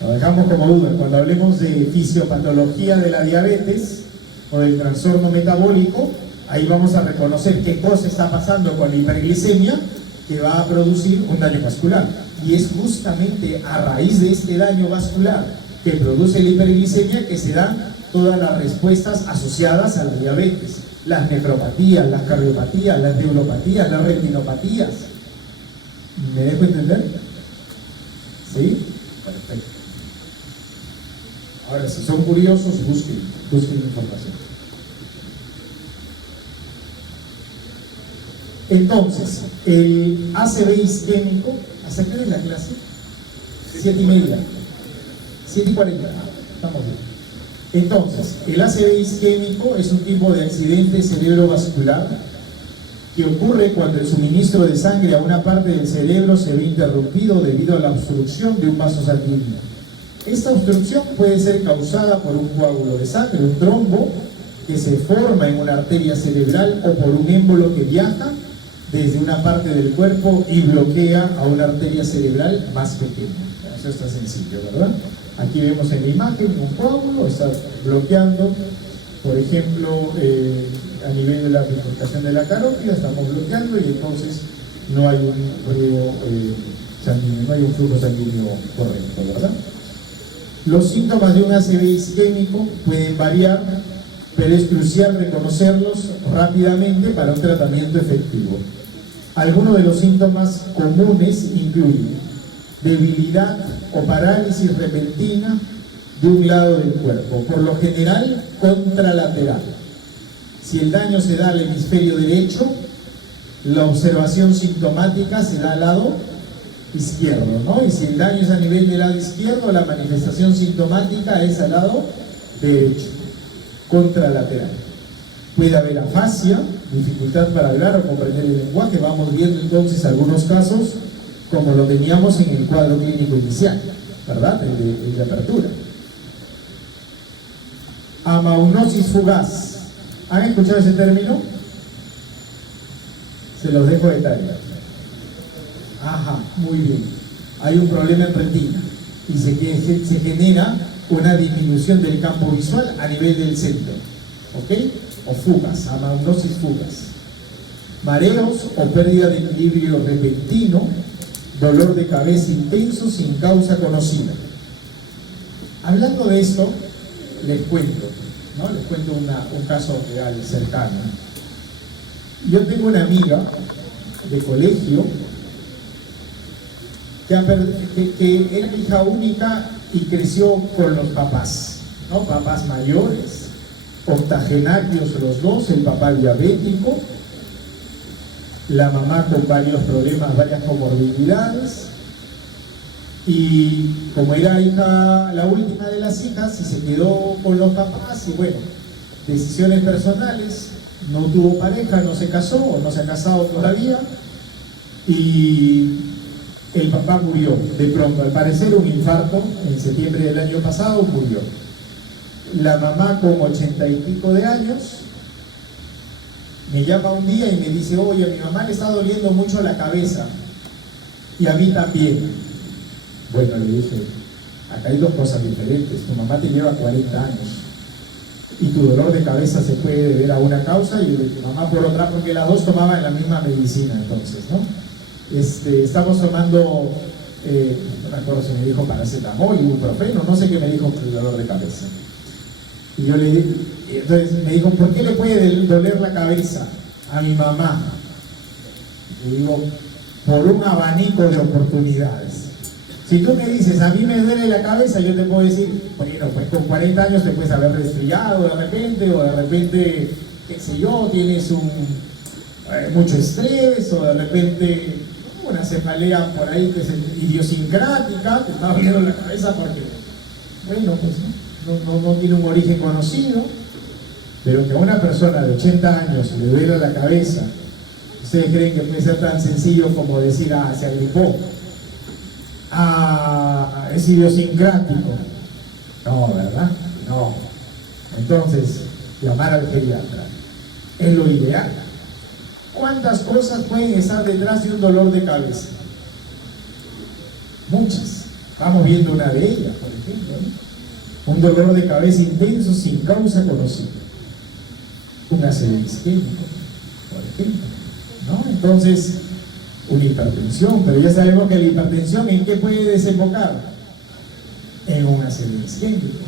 Lo dejamos como duda. Cuando hablemos de fisiopatología de la diabetes o del trastorno metabólico, ahí vamos a reconocer qué cosa está pasando con la hiperglicemia que va a producir un daño vascular. Y es justamente a raíz de este daño vascular que produce la hiperglicemia que se dan todas las respuestas asociadas a la diabetes. Las nefropatías, las cardiopatías, las neuropatías, las retinopatías. ¿Me dejo entender? ¿Sí? Perfecto. Ahora, si son curiosos, busquen información. Entonces, el ACV isquémico, ¿hasta qué hora es la clase? 7:30. 7:40. Estamos bien. Entonces, el ACV isquémico es un tipo de accidente cerebrovascular que ocurre cuando el suministro de sangre a una parte del cerebro se ve interrumpido debido a la obstrucción de un vaso sanguíneo. Esta obstrucción puede ser causada por un coágulo de sangre, un trombo, que se forma en una arteria cerebral o por un émbolo que viaja desde una parte del cuerpo y bloquea a una arteria cerebral más pequeña. Eso está sencillo, ¿verdad? Aquí vemos en la imagen un coágulo, está bloqueando, por ejemplo, a nivel de la bifurcación de la carótida, estamos bloqueando y entonces no hay un riego sanguíneo, no hay un flujo sanguíneo correcto, ¿verdad? Los síntomas de un ACV isquémico pueden variar, pero es crucial reconocerlos rápidamente para un tratamiento efectivo. Algunos de los síntomas comunes incluyen debilidad o parálisis repentina de un lado del cuerpo, por lo general contralateral. Si el daño se da al hemisferio derecho, la observación sintomática se da al lado izquierdo, ¿no? Y si el daño es a nivel del lado izquierdo, la manifestación sintomática es al lado derecho, contralateral. Puede haber afasia, dificultad para hablar o comprender el lenguaje. Vamos viendo entonces algunos casos como lo teníamos en el cuadro clínico inicial, ¿verdad? El de apertura. Amaunosis fugaz. ¿Han escuchado ese término? Se los dejo de tarea. Ajá, muy bien. Hay un problema en retina y se genera una disminución del campo visual a nivel del centro, ¿ok? O fugas, amaunosis fugaz. Mareos o pérdida de equilibrio repentino, dolor de cabeza intenso sin causa conocida. Hablando de esto, les cuento, ¿no? Les cuento un caso real, cercano. Yo tengo una amiga de colegio que era hija única y creció con los papás, ¿no? Papás mayores, octogenarios los dos, el papá diabético, la mamá con varios problemas, varias comorbilidades, y como era hija, la última de las hijas, y se quedó con los papás, y bueno, decisiones personales, no tuvo pareja, no se casó, o no se ha casado todavía, y el papá murió de pronto, al parecer un infarto, en septiembre del año pasado murió. La mamá con 80 y pico de años me llama un día y me dice: oye, a mi mamá le está doliendo mucho la cabeza y a mí también. Bueno, le dije, acá hay dos cosas diferentes. Tu mamá te lleva 40 años y tu dolor de cabeza se puede deber a una causa y de tu mamá por otra, porque las dos tomaban la misma medicina entonces, ¿no? Estamos tomando, no me acuerdo si me dijo paracetamol, ibuprofeno, no sé qué me dijo por el dolor de cabeza. Y yo le dije, entonces me dijo: ¿por qué le puede doler la cabeza a mi mamá? Y digo: por un abanico de oportunidades. Si tú me dices, a mí me duele la cabeza, yo te puedo decir, bueno, pues con 40 años te puedes haber resfriado de repente, o de repente, qué sé yo, tienes mucho estrés, o de repente una cefalea por ahí que es idiosincrática, te está doliendo la cabeza porque, bueno, pues no tiene un origen conocido, pero que a una persona de 80 años le duela la cabeza, ¿ustedes creen que puede ser tan sencillo como decir: ah, se agripó, ah, es idiosincrático? No, ¿verdad? No. Entonces, llamar al geriatra es lo ideal. ¿Cuántas cosas pueden estar detrás de un dolor de cabeza? Muchas. Vamos viendo una de ellas, por ejemplo, ¿no? Un dolor de cabeza intenso sin causa conocida. Un ACV isquémico, por ejemplo, ¿no? Entonces, una hipertensión, pero ya sabemos que la hipertensión, ¿en qué puede desembocar? En un ACV isquémico.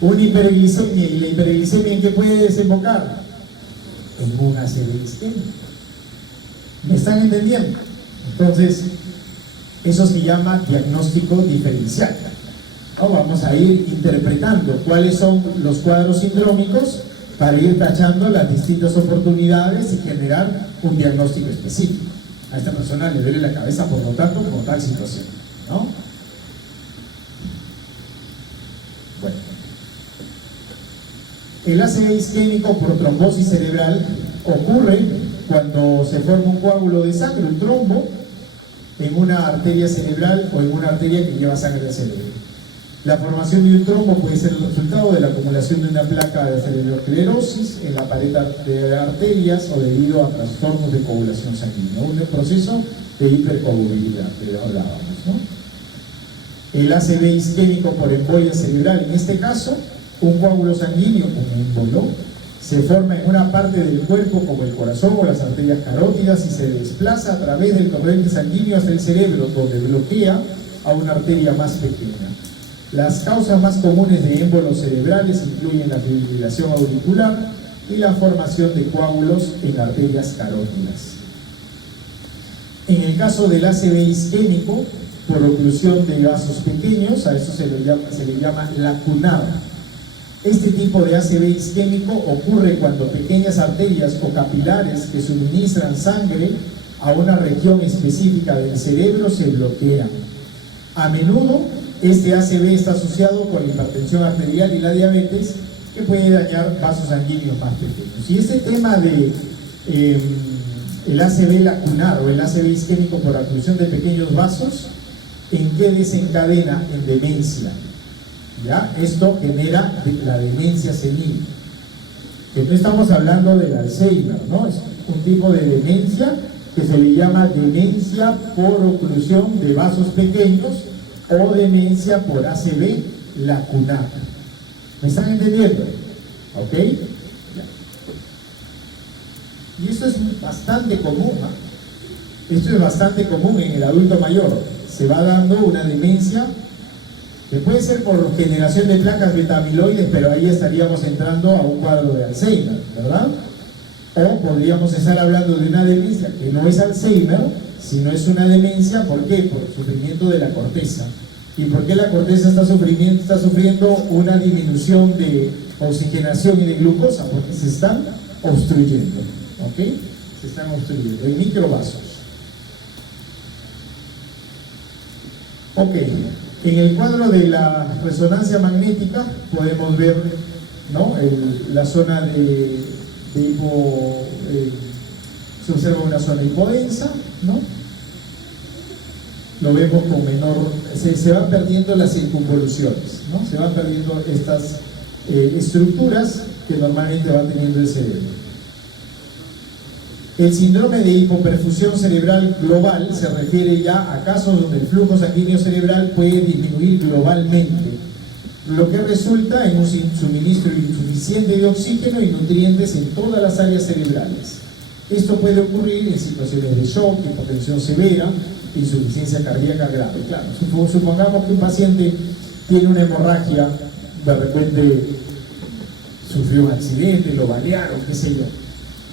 Una hiperglicemia, ¿y la hiperglicemia en qué puede desembocar? En un ACV isquémico. ¿Me están entendiendo? Entonces, eso se llama diagnóstico diferencial. ¿no? Vamos a ir interpretando cuáles son los cuadros sindrómicos para ir tachando las distintas oportunidades y generar un diagnóstico específico. A esta persona le duele la cabeza, por lo tanto, por tal situación, ¿no? Bueno. El ACV isquémico por trombosis cerebral ocurre cuando se forma un coágulo de sangre, un trombo, en una arteria cerebral o en una arteria que lleva sangre al cerebro. La formación de un trombo puede ser el resultado de la acumulación de una placa de arteriosclerosis en la pared de arterias o debido a trastornos de coagulación sanguínea, un proceso de hipercoagulabilidad que hablábamos, ¿no? El ACV isquémico por embolia cerebral, en este caso, un coágulo sanguíneo, un émbolo, se forma en una parte del cuerpo como el corazón o las arterias carótidas y se desplaza a través del torrente sanguíneo hasta el cerebro, donde bloquea a una arteria más pequeña. Las causas más comunes de émbolos cerebrales incluyen la fibrilación auricular y la formación de coágulos en arterias carótidas. En el caso del ACV isquémico, por oclusión de vasos pequeños, a eso se le llama lacunado. Este tipo de ACV isquémico ocurre cuando pequeñas arterias o capilares que suministran sangre a una región específica del cerebro se bloquean. A menudo, este ACV está asociado con la hipertensión arterial y la diabetes, que puede dañar vasos sanguíneos más pequeños. Y este tema de el ACV lacunar o el ACV isquémico por oclusión de pequeños vasos, ¿en qué desencadena? En demencia. ¿Ya? Esto genera la demencia senil. Que no estamos hablando del Alzheimer, ¿no? Es un tipo de demencia que se le llama demencia por oclusión de vasos pequeños o demencia por ACV lacunar. ¿Me están entendiendo? ¿Ok? Ya. Y esto es bastante común, ¿no? Esto es bastante común en el adulto mayor. Se va dando una demencia que puede ser por generación de placas beta-amiloides, pero ahí estaríamos entrando a un cuadro de Alzheimer, ¿verdad? O podríamos estar hablando de una demencia que no es Alzheimer, sino es una demencia, ¿por qué? Por sufrimiento de la corteza. ¿Y por qué la corteza está sufriendo una disminución de oxigenación y de glucosa? Porque se están obstruyendo, ¿ok? Se están obstruyendo en microvasos. Ok, en el cuadro de la resonancia magnética podemos ver, ¿no? La zona de hipo, se observa una zona hipodensa, ¿no? Lo vemos con menor, se van perdiendo las circunvoluciones, ¿no? Se van perdiendo estas estructuras que normalmente va teniendo el cerebro. El síndrome de hipoperfusión cerebral global se refiere ya a casos donde el flujo sanguíneo cerebral puede disminuir globalmente, lo que resulta en un suministro insuficiente de oxígeno y nutrientes en todas las áreas cerebrales. Esto puede ocurrir en situaciones de shock, hipotensión severa, insuficiencia cardíaca grave. Claro, supongamos que un paciente tiene una hemorragia, de repente sufrió un accidente, lo balearon, qué sé yo.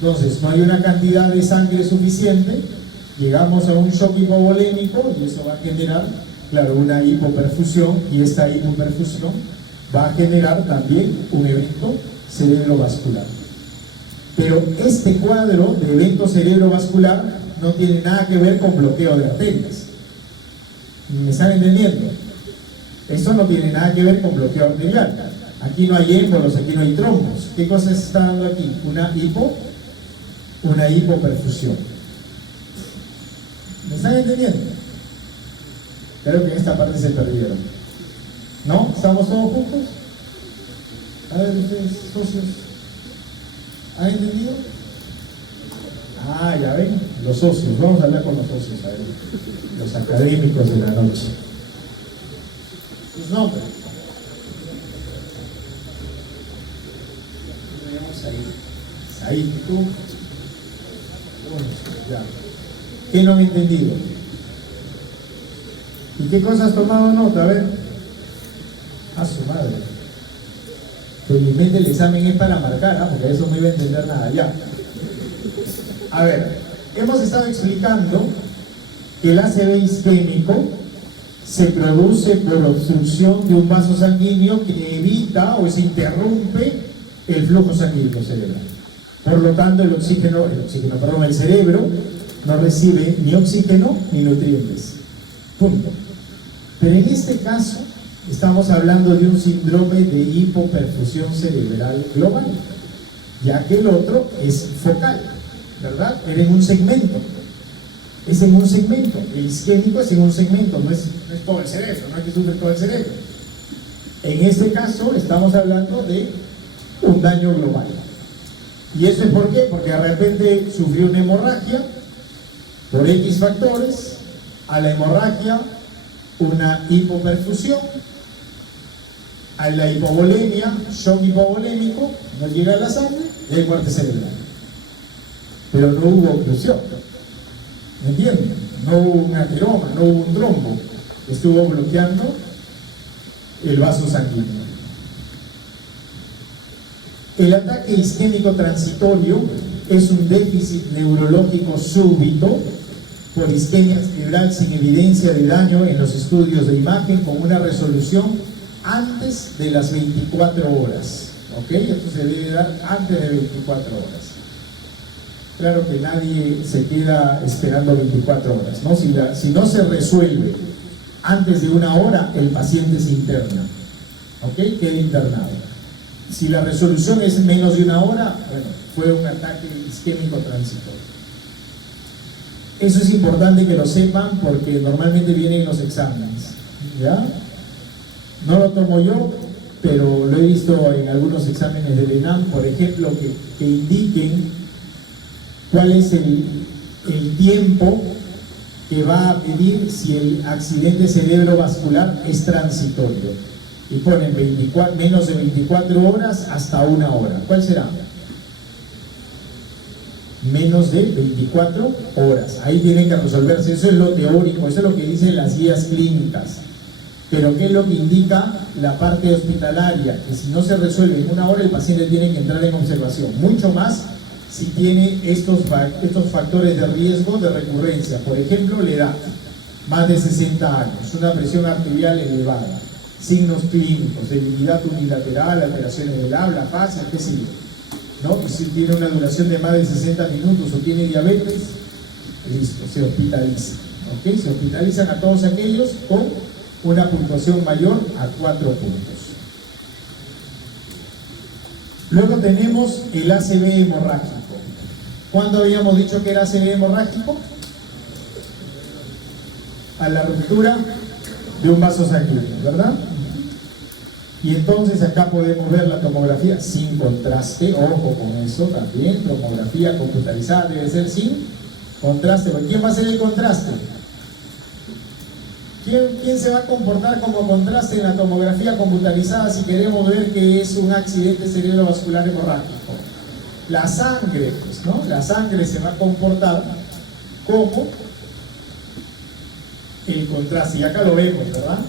Entonces, no hay una cantidad de sangre suficiente, llegamos a un shock hipovolémico y eso va a generar, claro, una hipoperfusión, y esta hipoperfusión va a generar también un evento cerebrovascular. Pero este cuadro de evento cerebrovascular no tiene nada que ver con bloqueo de arterias. ¿Me están entendiendo? Esto no tiene nada que ver con bloqueo arterial. Aquí no hay émbolos, aquí no hay trombos. ¿Qué cosa se está dando aquí? Una hipoperfusión. ¿Me están entendiendo? Creo que en esta parte se perdieron. ¿No? ¿Estamos todos juntos? A ver, ustedes, socios, ¿han entendido? Ah, ya ven, los socios. Vamos a hablar con los socios, a ver, los académicos de la noche. Sus nombres. Ahí, tú. Ya. ¿Qué no han entendido? ¿Y qué cosas has tomado nota? A ver. A su madre. Felizmente el examen es para marcar, ¿ah? Porque eso no iba a entender nada. Ya. A ver, hemos estado explicando que el ACV isquémico se produce por obstrucción de un vaso sanguíneo que evita o se interrumpe el flujo sanguíneo cerebral. Por lo tanto, el cerebro no recibe ni oxígeno ni nutrientes. Punto. Pero en este caso, estamos hablando de un síndrome de hipoperfusión cerebral global, ya que el otro es focal, ¿verdad? Era en un segmento. Es en un segmento. El isquémico es en un segmento, no es todo el cerebro, no es que sufre todo el cerebro. En este caso, estamos hablando de un daño global. ¿Y eso es por qué? Porque de repente sufrió una hemorragia por X factores, a la hemorragia una hipoperfusión, a la hipovolemia, shock hipovolémico, no llega a la sangre y hay muerte cerebral. Pero no hubo oclusión, ¿me entienden? No hubo un ateroma, no hubo un trombo, estuvo bloqueando el vaso sanguíneo. El ataque isquémico transitorio es un déficit neurológico súbito por isquemia cerebral sin evidencia de daño en los estudios de imagen con una resolución antes de las 24 horas. ¿Ok? Esto se debe dar antes de 24 horas. Claro que nadie se queda esperando 24 horas, ¿no? Si no se resuelve antes de una hora, el paciente se interna. ¿Ok? Queda internado. Si la resolución es menos de una hora, bueno, fue un ataque isquémico transitorio. Eso es importante que lo sepan porque normalmente vienen en los exámenes, ¿ya? No lo tomo yo, pero lo he visto en algunos exámenes del ENAM, por ejemplo, que indiquen cuál es el tiempo que va a medir si el accidente cerebrovascular es transitorio. Y ponen menos de 24 horas hasta una hora. ¿Cuál será? Menos de 24 horas. Ahí tienen que resolverse. Eso es lo teórico, eso es lo que dicen las guías clínicas. Pero ¿qué es lo que indica la parte hospitalaria? Que si no se resuelve en una hora, el paciente tiene que entrar en observación. Mucho más si tiene estos factores de riesgo de recurrencia. Por ejemplo, la edad, más de 60 años, una presión arterial elevada, signos clínicos, debilidad unilateral, alteraciones del habla, facial, qué sé yo, ¿no? Y si tiene una duración de más de 60 minutos o tiene diabetes, listo, se hospitaliza, ¿ok? Se hospitalizan a todos aquellos con una puntuación mayor a 4 puntos. Luego tenemos el ACV hemorrágico. ¿Cuándo habíamos dicho que era ACV hemorrágico? A la ruptura de un vaso sanguíneo, ¿verdad? Y entonces acá podemos ver la tomografía sin contraste, ojo con eso también, tomografía computarizada debe ser sin contraste. ¿Quién va a hacer el contraste? ¿Quién se va a comportar como contraste en la tomografía computarizada si queremos ver que es un accidente cerebrovascular hemorrágico? La sangre, pues, ¿no? La sangre se va a comportar como el contraste. Y acá lo vemos, ¿verdad?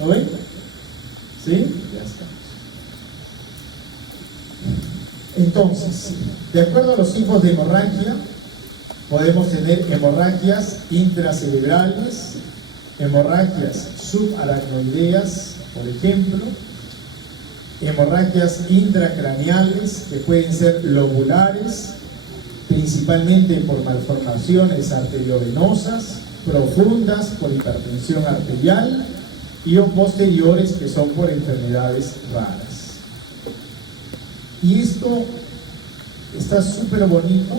¿Lo ven? ¿Sí? Ya estamos. Entonces, de acuerdo a los tipos de hemorragia, podemos tener hemorragias intracerebrales, hemorragias subaracnoideas, por ejemplo, hemorragias intracraneales que pueden ser lobulares, principalmente por malformaciones arteriovenosas, profundas por hipertensión arterial y o posteriores que son por enfermedades raras. Y esto está súper bonito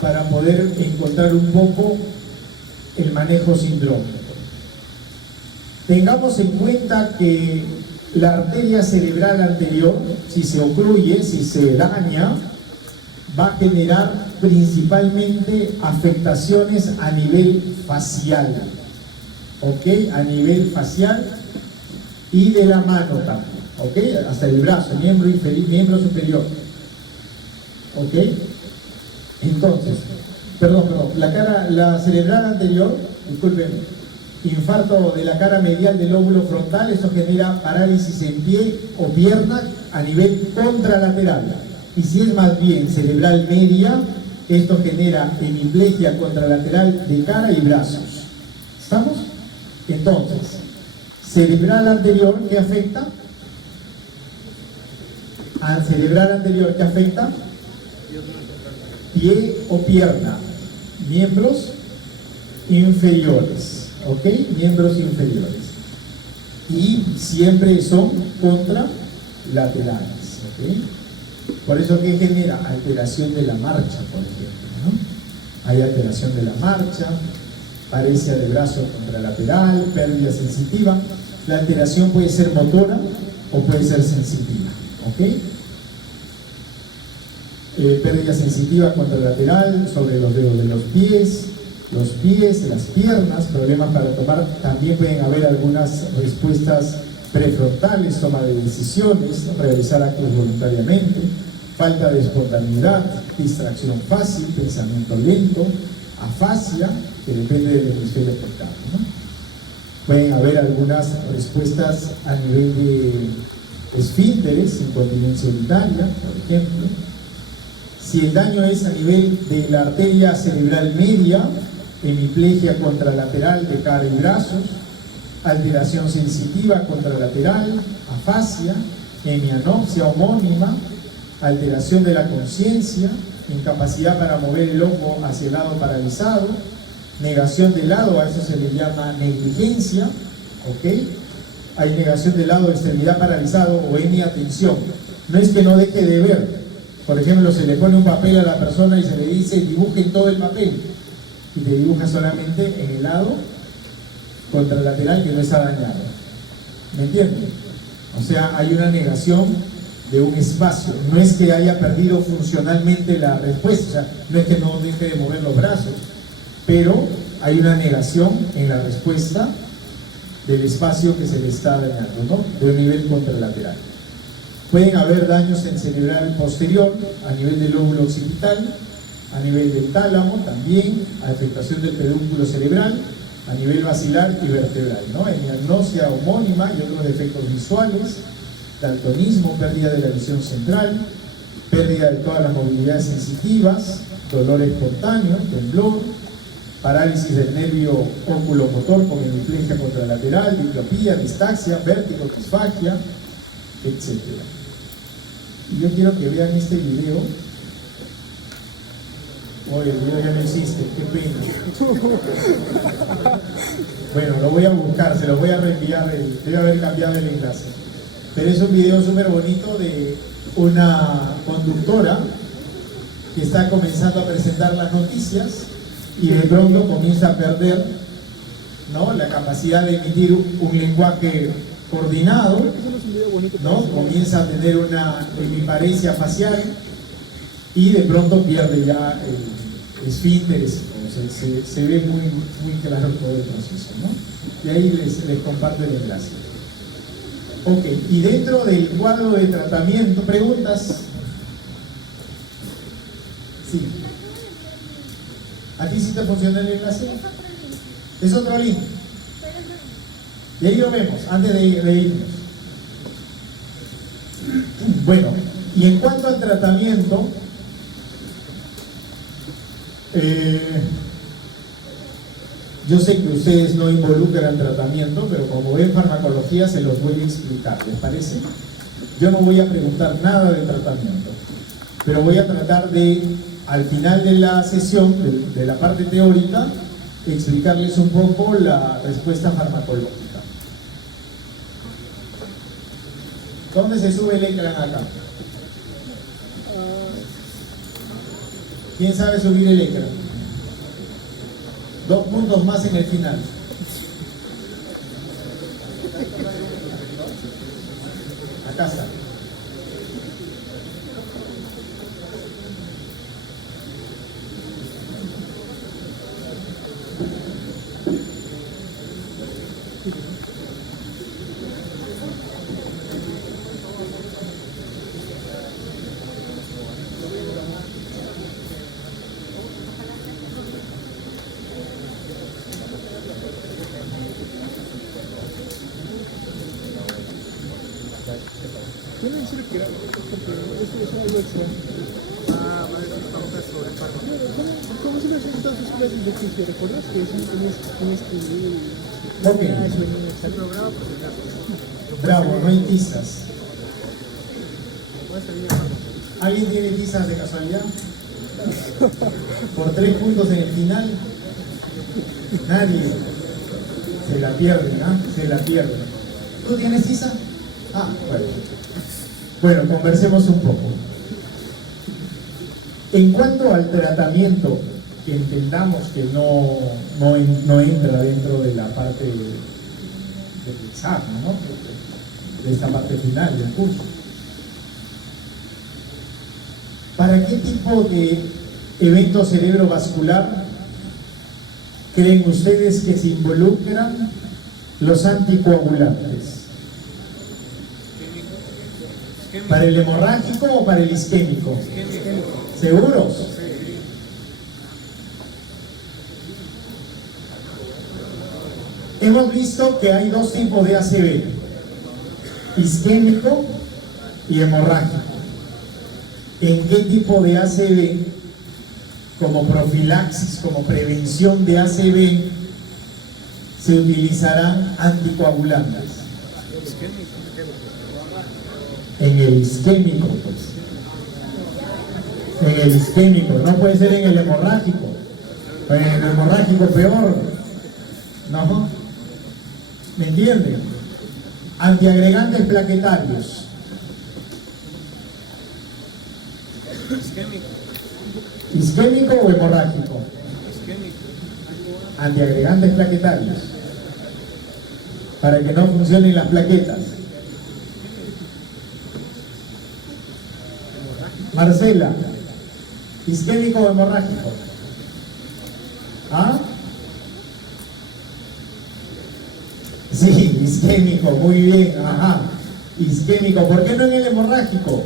para poder encontrar un poco el manejo sindrómico. Tengamos en cuenta que la arteria cerebral anterior, si se ocluye, si se daña, va a generar principalmente afectaciones a nivel facial, ¿ok? A nivel facial y de la mano también, ¿ok? Hasta el brazo, miembro superior, ¿ok? Entonces, la cerebral anterior, disculpen, infarto de la cara medial del lóbulo frontal, eso genera parálisis en pie o pierna a nivel contralateral. Y si es más bien cerebral media, esto genera hemiplegia contralateral de cara y brazos. ¿Estamos? Entonces, cerebral anterior, ¿qué afecta? Al cerebral anterior, ¿qué afecta? Pie o pierna, miembros inferiores, ¿ok? Miembros inferiores. Y siempre son contralaterales, ¿ok? Por eso que genera alteración de la marcha, por ejemplo, ¿no? Hay alteración de la marcha, paresia de brazo contralateral, pérdida sensitiva. La alteración puede ser motora o puede ser sensitiva, ¿ok? Pérdida sensitiva contralateral sobre los dedos de los pies, las piernas, problemas para tomar. También pueden haber algunas respuestas prefrontales, toma de decisiones, realizar actos voluntariamente, falta de espontaneidad, distracción fácil, pensamiento lento, afasia, que depende del hemisferio portado, ¿no? Pueden haber algunas respuestas a nivel de esfínteres, incontinencia urinaria, por ejemplo. Si el daño es a nivel de la arteria cerebral media, hemiplegia contralateral de cara y brazos, alteración sensitiva contralateral, afasia, hemianopsia homónima, alteración de la conciencia, incapacidad para mover el ojo hacia el lado paralizado, negación de lado, a eso se le llama negligencia, ¿ok? Hay negación de lado, extremidad paralizado o hemiatensión. No es que no deje de ver. Por ejemplo, se le pone un papel a la persona y se le dice dibuje todo el papel y te dibuja solamente en el lado contralateral que no está dañado. ¿Me entienden? O sea, hay una negación de un espacio. No es que haya perdido funcionalmente la respuesta, o sea, no es que no deje de mover los brazos, pero hay una negación en la respuesta del espacio que se le está dañando, ¿no? De un nivel contralateral. Pueden haber daños en cerebral posterior, a nivel del lóbulo occipital, a nivel del tálamo también, afectación del pedúnculo cerebral, a nivel basilar y vertebral, ¿no? Hemianopsia homónima y otros defectos visuales, daltonismo, pérdida de la visión central, pérdida de todas las movilidades sensitivas, dolor espontáneo, temblor, parálisis del nervio oculomotor con hemiplegia contralateral, diplopía, distaxia, vértigo, disfagia, etc. Y yo quiero que vean este video. Oye, el video ya no existe, qué pena. Bueno, lo voy a buscar, se lo voy a reenviar, debe haber cambiado el enlace. Pero es un video súper bonito de una conductora que está comenzando a presentar las noticias y de pronto comienza a perder, ¿no?, la capacidad de emitir un lenguaje coordinado, ¿no? Comienza a tener una hemiparesia facial y de pronto pierde ya el esfínteres, se ve muy, muy claro todo el proceso, ¿no? Y ahí les comparto el enlace. Ok, y dentro del cuadro de tratamiento, ¿preguntas? Sí. ¿A ti sí te funciona el enlace? Es otro link. Y ahí lo vemos, antes de irnos. Bueno, y en cuanto al tratamiento, yo sé que ustedes no involucran tratamiento, pero como ven farmacología se los voy a explicar, ¿les parece? Yo no voy a preguntar nada de tratamiento, pero voy a tratar de, al final de la sesión, de la parte teórica, explicarles un poco la respuesta farmacológica. ¿Dónde se sube el ecran acá? ¿Quién sabe subir el ecran? 2 puntos más en el final. Acá está. Puede decir que era porque esto es algo extra. Ah, vale, pauta sobre fármacos. ¿Cómo se les resultan sus clases de física? ¿Recuerdas que es un Ok, Está programa por si acaso. bravo, no hay tizas. Puede salir llamando. ¿Alguien tiene tizas de casualidad? Por 3 puntos en el final. Nadie. Se la pierden, ¿ah? Se la pierden. ¿Tú tienes tiza? Ah, bueno. Bueno, conversemos un poco. En cuanto al tratamiento, que entendamos que no entra dentro de la parte del examen, ¿no? De esta parte final del curso. ¿Para qué tipo de evento cerebrovascular creen ustedes que se involucran los anticoagulantes? ¿Para el hemorrágico o para el isquémico? ¿Seguros? Hemos visto que hay dos tipos de ACV, isquémico y hemorrágico. ¿En qué tipo de ACV, como profilaxis, como prevención de ACV, se utilizarán anticoagulantes? En el isquémico, pues. En el isquémico, no puede ser en el hemorrágico. En el hemorrágico peor. ¿No? ¿Me entienden? Antiagregantes plaquetarios. ¿Isquémico o hemorrágico? Antiagregantes plaquetarios. Para que no funcionen las plaquetas. Marcela, ¿isquémico o hemorrágico? ¿Ah? Sí, isquémico, muy bien, ajá. Isquémico, ¿por qué no en el hemorrágico?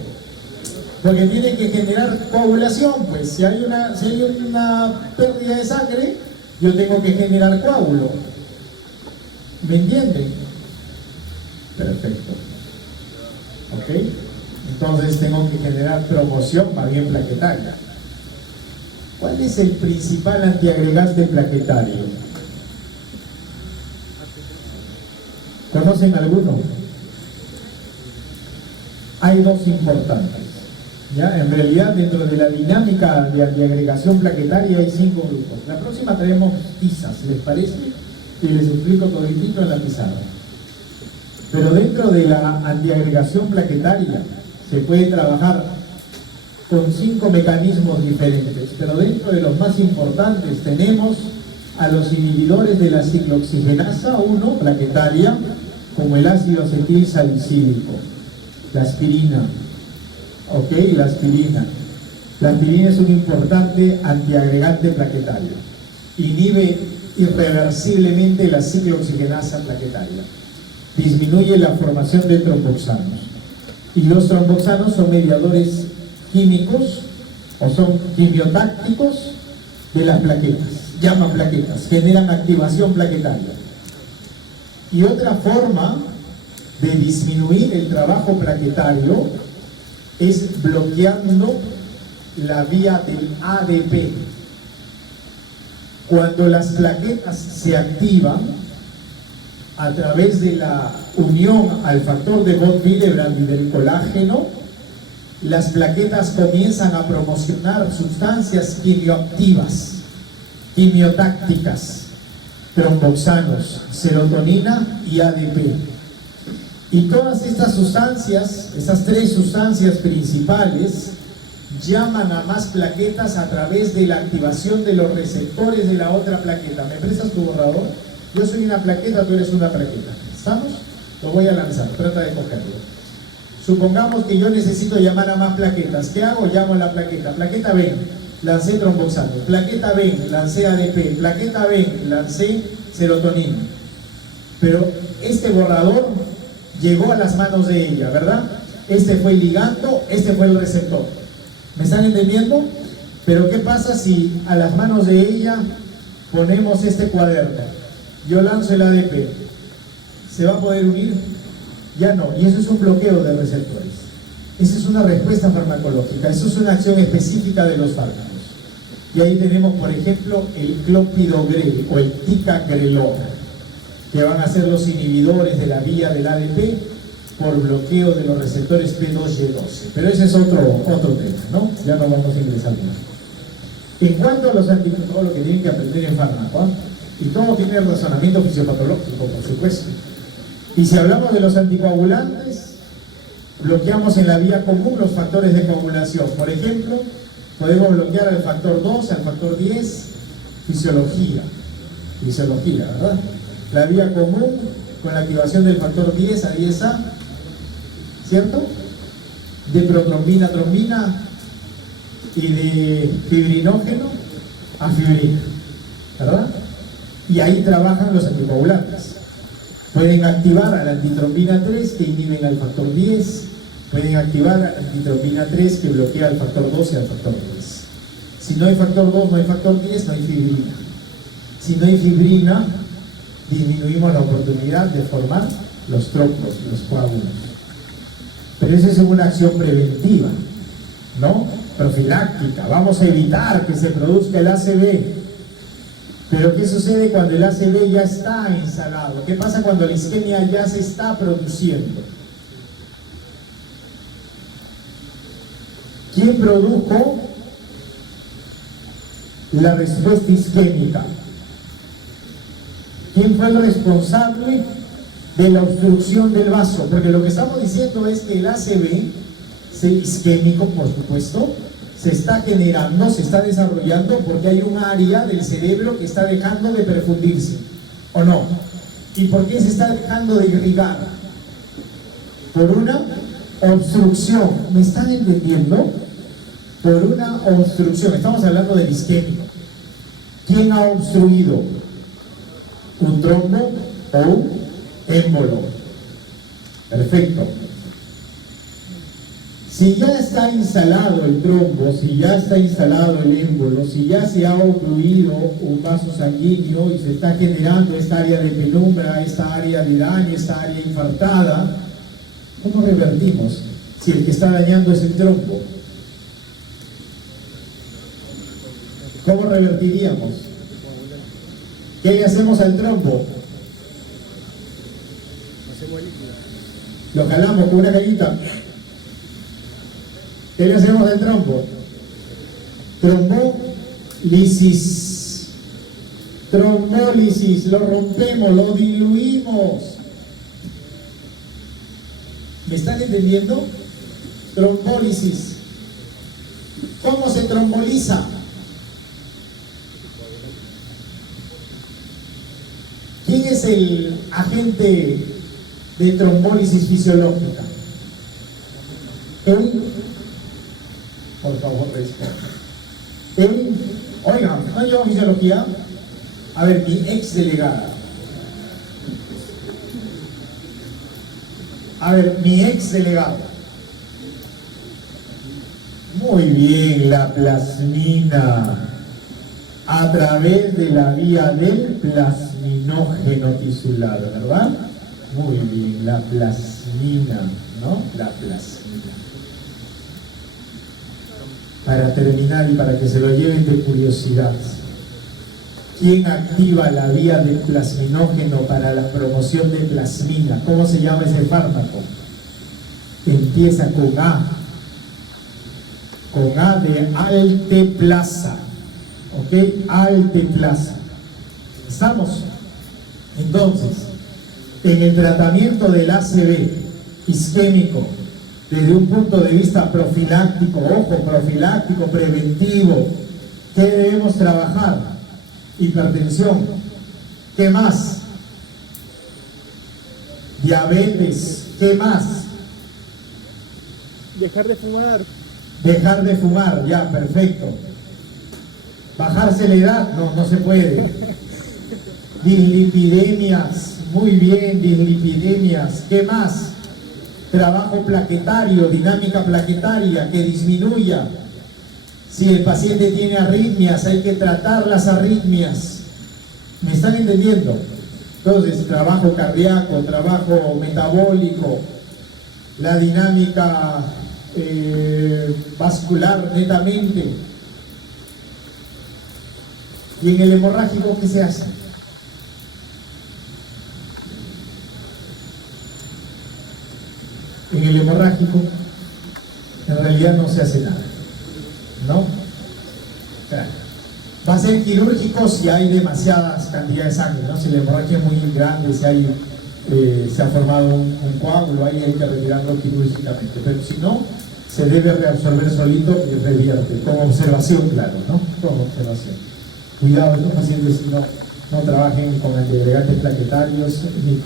Porque tiene que generar coagulación, pues si hay una pérdida de sangre, yo tengo que generar coágulo. ¿Me entienden? Perfecto. ¿Ok? Entonces tengo que generar promoción más bien plaquetaria. ¿Cuál es el principal antiagregante plaquetario? ¿Conocen alguno? Hay dos importantes. ¿Ya? En realidad, dentro de la dinámica de antiagregación plaquetaria hay 5 grupos. La próxima traemos tizas, ¿les parece? Y les explico toditito en la pizarra. Pero dentro de la antiagregación plaquetaria se puede trabajar con 5 mecanismos diferentes, pero dentro de los más importantes tenemos a los inhibidores de la ciclooxigenasa 1 plaquetaria, como el ácido acetil salicílico, la aspirina. Ok, la aspirina. La aspirina es un importante antiagregante plaquetario. Inhibe irreversiblemente la ciclooxigenasa plaquetaria. Disminuye la formación de tromboxanos. Y los tromboxanos son mediadores químicos o son quimiotácticos de las plaquetas. Llaman plaquetas, generan activación plaquetaria. Y otra forma de disminuir el trabajo plaquetario es bloqueando la vía del ADP. Cuando las plaquetas se activan a través de la unión al factor de von Willebrand y del colágeno, las plaquetas comienzan a promocionar sustancias quimioactivas, quimiotácticas, tromboxanos, serotonina y ADP. Y todas estas sustancias, estas 3 sustancias principales, llaman a más plaquetas a través de la activación de los receptores de la otra plaqueta. ¿Me prestas tu borrador? Yo soy una plaqueta, tú eres una plaqueta. ¿Estamos? Lo voy a lanzar, trata de cogerlo. Supongamos que yo necesito llamar a más plaquetas. ¿Qué hago? Llamo a la plaqueta. Plaqueta ven, lancé tromboxano. Plaqueta ven, lancé ADP. Plaqueta ven, lancé serotonina. Pero este borrador llegó a las manos de ella, ¿verdad? Este fue el ligando, este fue el receptor. ¿Me están entendiendo? Pero ¿qué pasa si a las manos de ella ponemos este cuaderno? Yo lanzo el ADP. ¿Se va a poder unir? Ya no. Y eso es un bloqueo de receptores. Esa es una respuesta farmacológica. Eso es una acción específica de los fármacos. Y ahí tenemos, por ejemplo, el clopidogrel o el ticagrelor, que van a ser los inhibidores de la vía del ADP por bloqueo de los receptores P2Y12. Pero ese es otro tema, ¿no? Ya no vamos a ingresar más. En cuanto a los anticoagulantes, todo lo que tienen que aprender en fármaco, ¿eh? Y todo tiene razonamiento fisiopatológico, por supuesto. Y si hablamos de los anticoagulantes, bloqueamos en la vía común los factores de coagulación. Por ejemplo, podemos bloquear al factor 2, al factor 10, fisiología, ¿verdad? La vía común con la activación del factor 10 a 10A, ¿cierto? De protrombina a trombina y de fibrinógeno a fibrina, ¿verdad? Y ahí trabajan los anticoagulantes. Pueden activar a la antitrombina 3 que inhiben al factor 10, pueden activar a la antitrombina 3 que bloquea al factor 12 y al factor 10. Si no hay factor 2, no hay factor 10, no hay fibrina. Si no hay fibrina, disminuimos la oportunidad de formar los trombos, los coágulos. Pero esa es una acción preventiva, ¿no? Profiláctica. Vamos a evitar que se produzca el ACV. Pero ¿qué sucede cuando el ACV ya está instalado? ¿Qué pasa cuando la isquemia ya se está produciendo? ¿Quién produjo la respuesta isquémica? ¿Quién fue el responsable de la obstrucción del vaso? Porque lo que estamos diciendo es que el ACV, isquémico por supuesto, se está generando, se está desarrollando porque hay un área del cerebro que está dejando de perfundirse, ¿o no? ¿Y por qué se está dejando de irrigar? Por una obstrucción. ¿Me están entendiendo? Por una obstrucción. Estamos hablando del isquémico. ¿Quién ha obstruido? ¿Un trombo o un émbolo? Perfecto. Si ya está instalado el trombo, si ya está instalado el émbolo, si ya se ha ocluido un vaso sanguíneo y se está generando esta área de penumbra, esta área de daño, esta área infartada, ¿cómo revertimos si el que está dañando es el trombo? ¿Cómo revertiríamos? ¿Qué le hacemos al trombo? Lo jalamos con una gallita. ¿Qué le hacemos al trombo? Trombólisis. Trombólisis, lo rompemos, lo diluimos. ¿Me están entendiendo? Trombólisis. ¿Cómo se tromboliza? ¿Quién es el agente de trombólisis fisiológica? Por favor, responda. Oigan, ¿no llevo fisiología? A ver, mi ex delegada. Muy bien, la plasmina. A través de la vía del plasminógeno tisular, ¿verdad? Muy bien, la plasmina, ¿no? La plasmina. Para terminar y para que se lo lleven de curiosidad, ¿quién activa la vía del plasminógeno para la promoción de plasmina? ¿Cómo se llama ese fármaco? Empieza con A. Con A de alteplasa. ¿Ok? Alteplasa. ¿Estamos? Entonces, en el tratamiento del ACV isquémico, desde un punto de vista profiláctico, ojo, profiláctico, preventivo, ¿qué debemos trabajar? Hipertensión. ¿Qué más? Diabetes. ¿Qué más? Dejar de fumar. Dejar de fumar, ya, perfecto. Bajarse la edad, no se puede. Dislipidemias, muy bien, dislipidemias. ¿Qué más? Trabajo plaquetario, dinámica plaquetaria, que disminuya. Si el paciente tiene arritmias, hay que tratar las arritmias. ¿Me están entendiendo? Entonces, trabajo cardíaco, trabajo metabólico, la dinámica vascular netamente. ¿Y en el hemorrágico qué se hace? En el hemorrágico, en realidad no se hace nada, ¿no? Claro. Va a ser quirúrgico si hay demasiadas cantidades de sangre, ¿no? Si la hemorragia es muy grande, si hay, se ha formado un coágulo, ahí hay que retirarlo quirúrgicamente. Pero si no, se debe reabsorber solito y revierte, con observación, claro, ¿no? Con observación. Cuidado, estos pacientes no trabajen con antiagregantes plaquetarios ni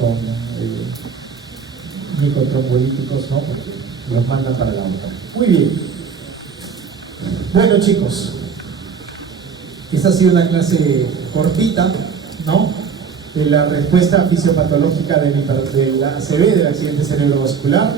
con trombolíticos, ¿no? Porque los mandan para la boca. Muy bien. Bueno, chicos, esta ha sido una clase cortita, ¿no? De la respuesta fisiopatológica del ACV, del accidente cerebrovascular.